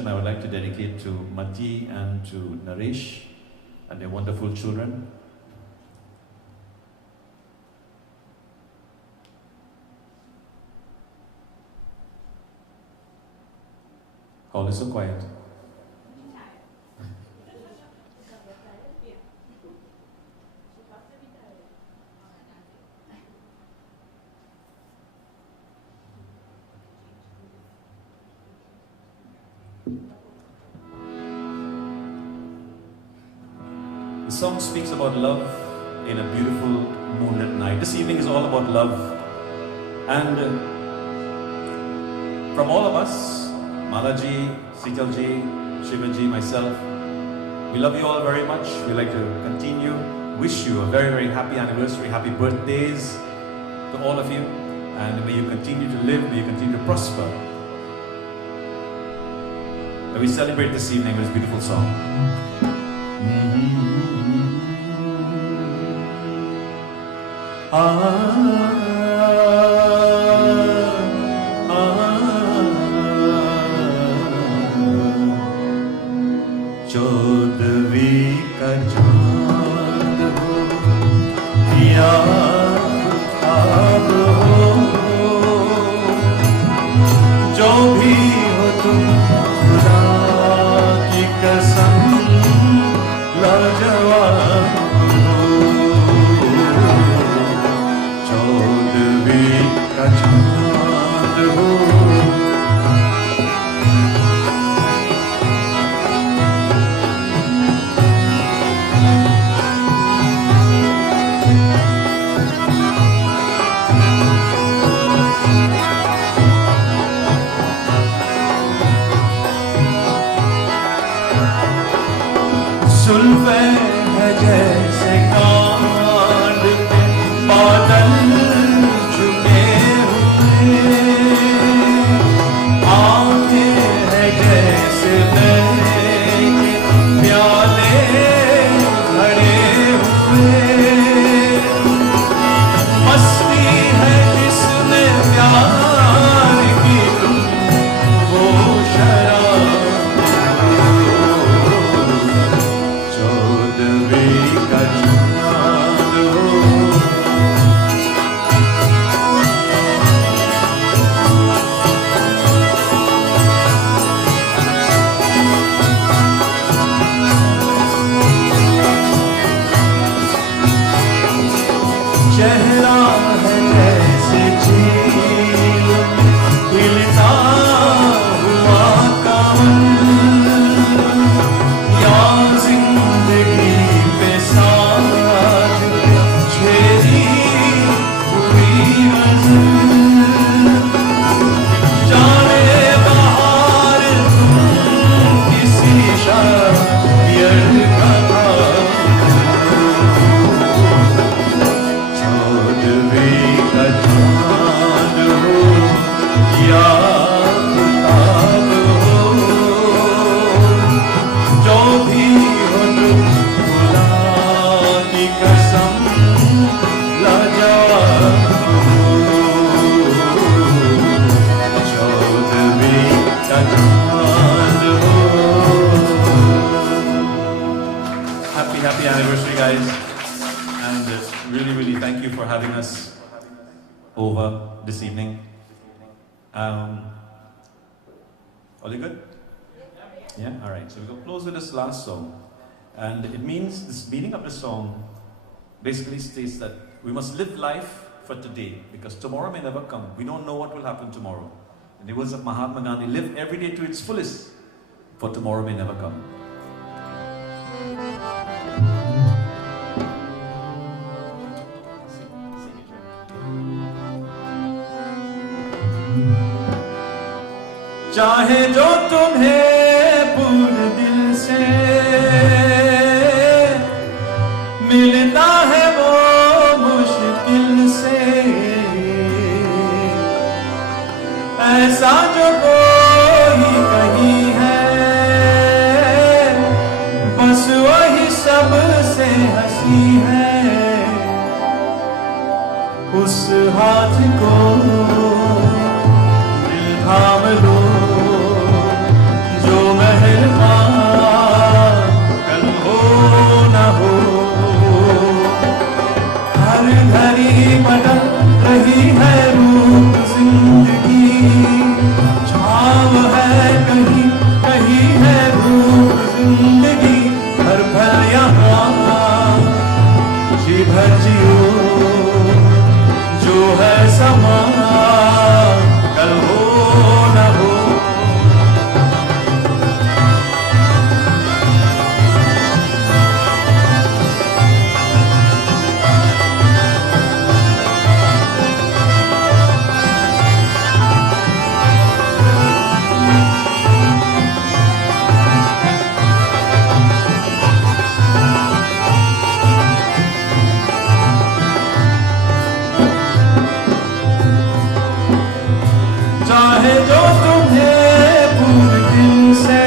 I would like to dedicate to Mati and to Naresh and their wonderful children. Hall is so quiet. The song speaks about love in a beautiful moonlit night. This evening is all about love. And from all of us, Malaji, Sitalji, Shivaji, myself, we love you all very much. We like to continue. Wish you a very, very happy anniversary, happy birthdays to all of you. And may you continue to live, may you continue to prosper. And we celebrate this evening with this beautiful song. चौदवी का चांद हो या आब हो, जो भी हो तुम खुदा की कसम लाजवाब हो, चौदवी का चांद हो। सुल्फे है जैसे कांड पे बादल झुके हुए, आंखें है जैसे बह के प्याले भरे हुए, मस्ती है जिसमें प्यार की वो शराब, का चांद हो। चेहरा है जैसे झील खिलता हुआ कमल, या जिंदगी पे साथ छेदी हुई नज़र, जाने बहार तुम किसी शायर का चौदवी का चांद हो या खुताब हो, जो भी हो तुम खुदा की कसम लाजवाब हो, चौदवी का चांद हो। Happy anniversary, guys. And really, really thank you for having us over this evening. All you good? Yeah? Alright, so we're going to close with this last song. And it means, this meaning of the song basically states that we must live life for today, because tomorrow may never come. We don't know what will happen tomorrow. In the words of Mahatma Gandhi, live every day to its fullest, for tomorrow may never come. चाहे जो तुम्हें पूरे दिल से मिलता है वो मुश्किल से, ऐसा जो कोई कहीं है बस वही सबसे हंसी है, उस हाथ को दिल थाम लो जो मेहरबान कल हो न हो, हर घड़ी बदल रही है रूप जिंदगी, छाव है कहीं भर जियो जो है समा कल हो न हो। चाहे जो तुम्हें पूरे दिल से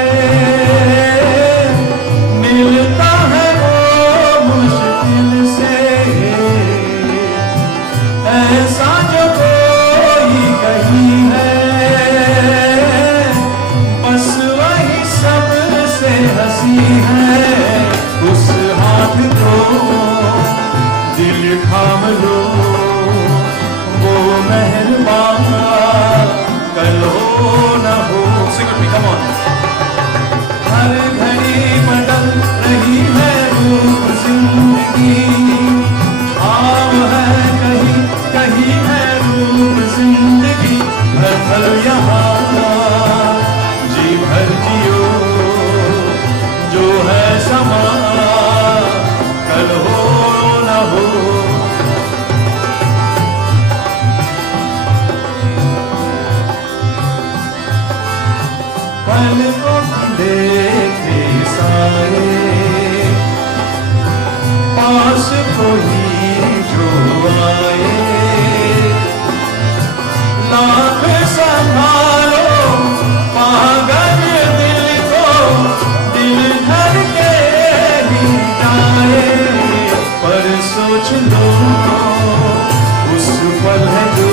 मिलता है वो मुश्किल से, ऐसा जो कोई कहीं है बस वही सबसे हंसी है। उस हाथ को दिल थाम लो वो मेहरबान कल हो न हो। Sing with me, come on. हर घड़ी बदल रही है रूप जिंदगी, छाव है कहीं कहीं है रूप जिंदगी। हर पल यहाँ जी भर जियो जो है समा कल हो न हो। पल को देखे सारे पास कोई जो आए, लाख संभालो पागल दिल को दिल धर के ही जाए। पर सोच लो उस पल है जो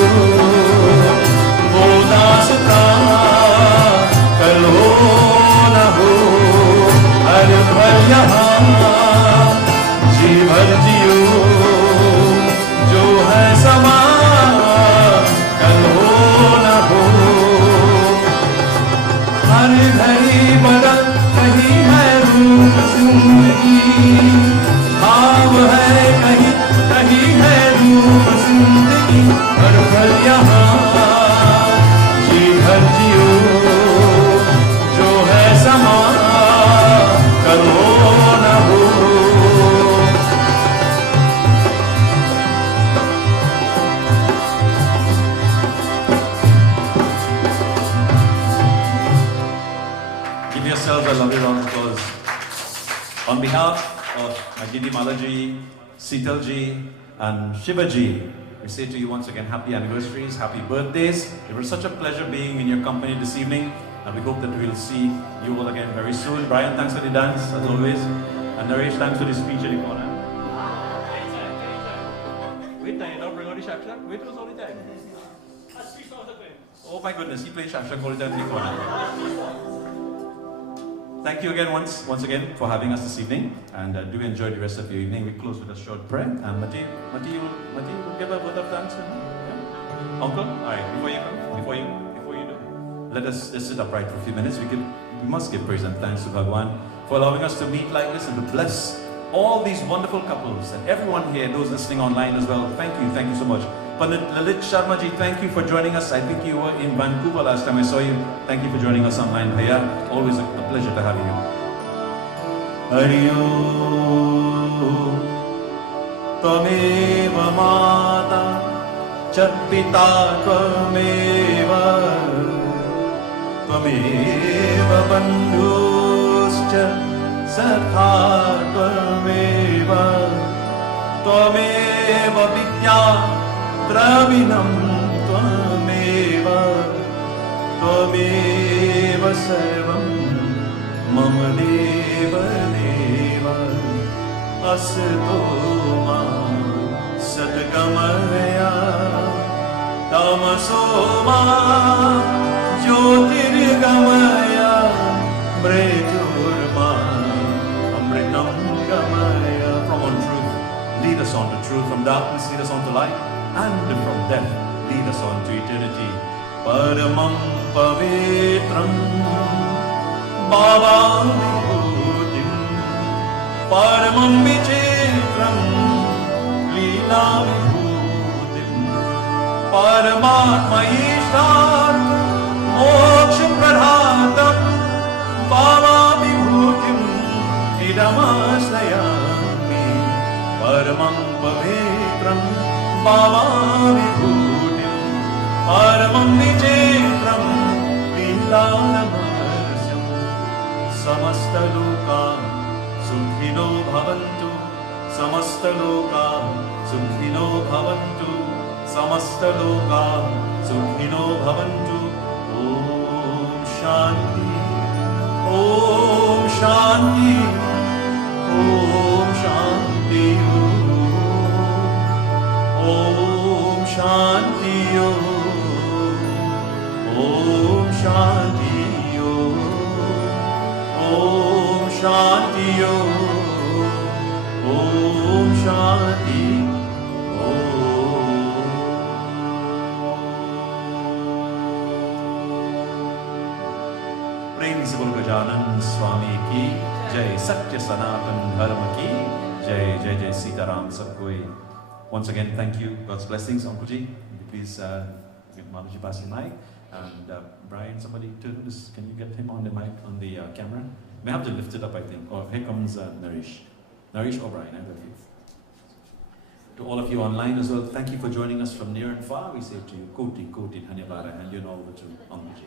वो दास्तां कल हो न हो। हर पल यहाँ जी भर जियो जो है समा कल हो न हो। हर घड़ी बदल कहीं है रूप जिंदगी, भाव है कहीं कहीं है रूप जिंदगी। हर पल यहाँ जी भर जियो जो है समा कल हो न हो। Give yourselves a lovely round of applause. On behalf of my Didi Malaji, Sitalji and Shivaji, we say to you once again happy anniversaries, happy birthdays. It was such a pleasure being in your company this evening, and we hope that we'll see you all again very soon. Brian, thanks for the dance as always, and Naresh, thanks for the speech in the corner. Wait, you don't bring out the shakshak? Wait till all the time. Oh my goodness, he plays shakshak all the time in the corner. Thank you again once again for having us this evening, and do enjoy the rest of your evening. We close with a short prayer, and Mati, you will give a word of thanks. Yeah? Uncle, all right. Before you do, let us just sit upright for a few minutes. We must give praise and thanks to Bhagwan for allowing us to meet like this and to bless all these wonderful couples and everyone here, those listening online as well. Thank you so much. Pandit Lalit Sharma ji, thank you for joining us. I think you were in Vancouver last time I saw you. Thank you for joining us online, Bhaiya. Always a pleasure to have you. हरियो त्वमेव माता च पिता त्वमेव, त्वमेव बन्धुश्च सखा त्वमेव, त्वमेव विद्या द्रविणं त्वमेव, त्वमेव सर्वं मम देव देव। असतो मा सद्गमय तमसो मा ज्योतिर्गमय, मृत्युर्मा अमृतं गमय। From on truth, lead us on to truth. From darkness, lead us on to light. And from death, lead us on to eternity. परमं पवित्रं भावानुभूतिं, परमं विचित्रं लीला विभूतिं परमात्मईशात् मोक्ष प्रधातं भावाविभूतिम् इदमाश्रयामि परमं पवित्रं भावाविभूतिम् परमं विचित्रं लीलारमस्यं समस्तलोकान् सुखिनो भवन्तु समस्तलोकान् सुखिनो भवन्तु समस्तलोकान् सुखिनो भवन्तु ॐ शान्ति ॐ शान्ति ॐ शान्ति ॐ शान्ति ॐ शान्ति ॐ शान्ति ॐ शान्ति प्रेम से बोल गजानन स्वामी की जय, सत्य सनातन धर्म की जय। जय जय सीताराम सबको। Once again, thank you. God's blessings, Uncle Ji. Please get Maharaj pass the mic. And Brian, somebody turn this. Can you get him on the mic, on the camera? May have to lift it up, I think. Oh, here comes Naresh. Naresh or Brian, either of you. To all of you online as well, thank you for joining us from near and far. We say to you, Koti, Koti, Dhanyavada, and you know over to Uncle Ji.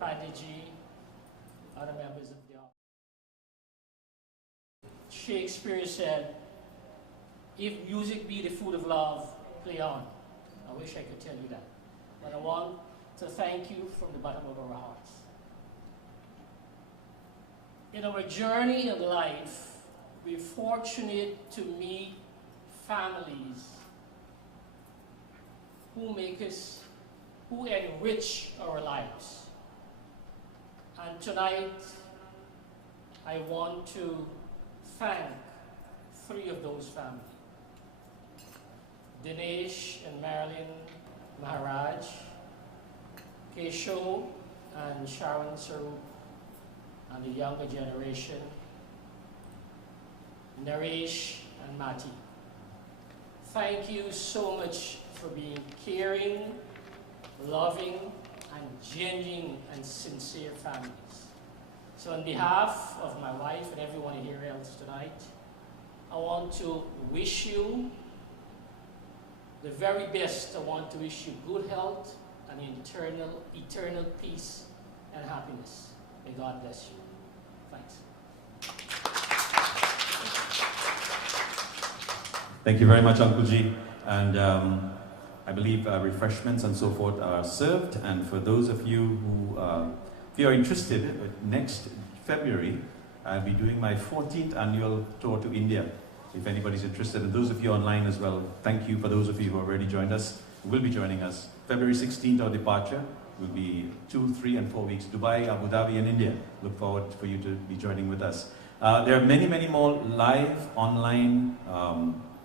Pandit Ji, other members of the audience. Shakespeare said, if music be the food of love, play on. I wish I could tell you that. But I want to thank you from the bottom of our hearts. In our journey in life, we're fortunate to meet families who enrich our lives. And tonight, I want to thank 3 of those families. Dinesh and Marilyn Maharaj, Kesho and Sharon Saroop, and the younger generation, Naresh and Mati. Thank you so much for being caring, loving, and genuine and sincere families. So on behalf of my wife and everyone here else tonight, I want to wish you the very best. I want to wish you good health and eternal peace and happiness. May God bless you. Thanks. Thank you very much, Uncle Ji. And I believe refreshments and so forth are served. And for those of you who, if you are interested, next February, I'll be doing my 14th annual tour to India. If anybody's interested, and those of you online as well, thank you for those of you who have already joined us, who will be joining us. February 16th, our departure will be 2, 3, and 4 weeks. Dubai, Abu Dhabi, and India. Look forward for you to be joining with us. There are many, many more live online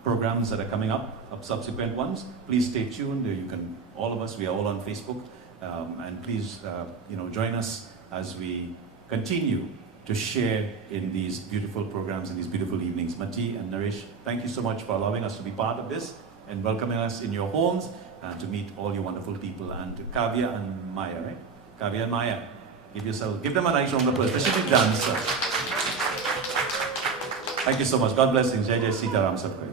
programs that are coming up, subsequent ones. Please stay tuned. You can, all of us, we are all on Facebook, and please, join us as we continue to share in these beautiful programs, in these beautiful evenings. Mati and Naresh, thank you so much for allowing us to be part of this and welcoming us in your homes and to meet all your wonderful people. And to Kavya and Maya, right? Kavya and Maya, give them a nice round of applause, especially the dancer. Thank you so much. God bless you. Jai Jai Sitaram Sabkai.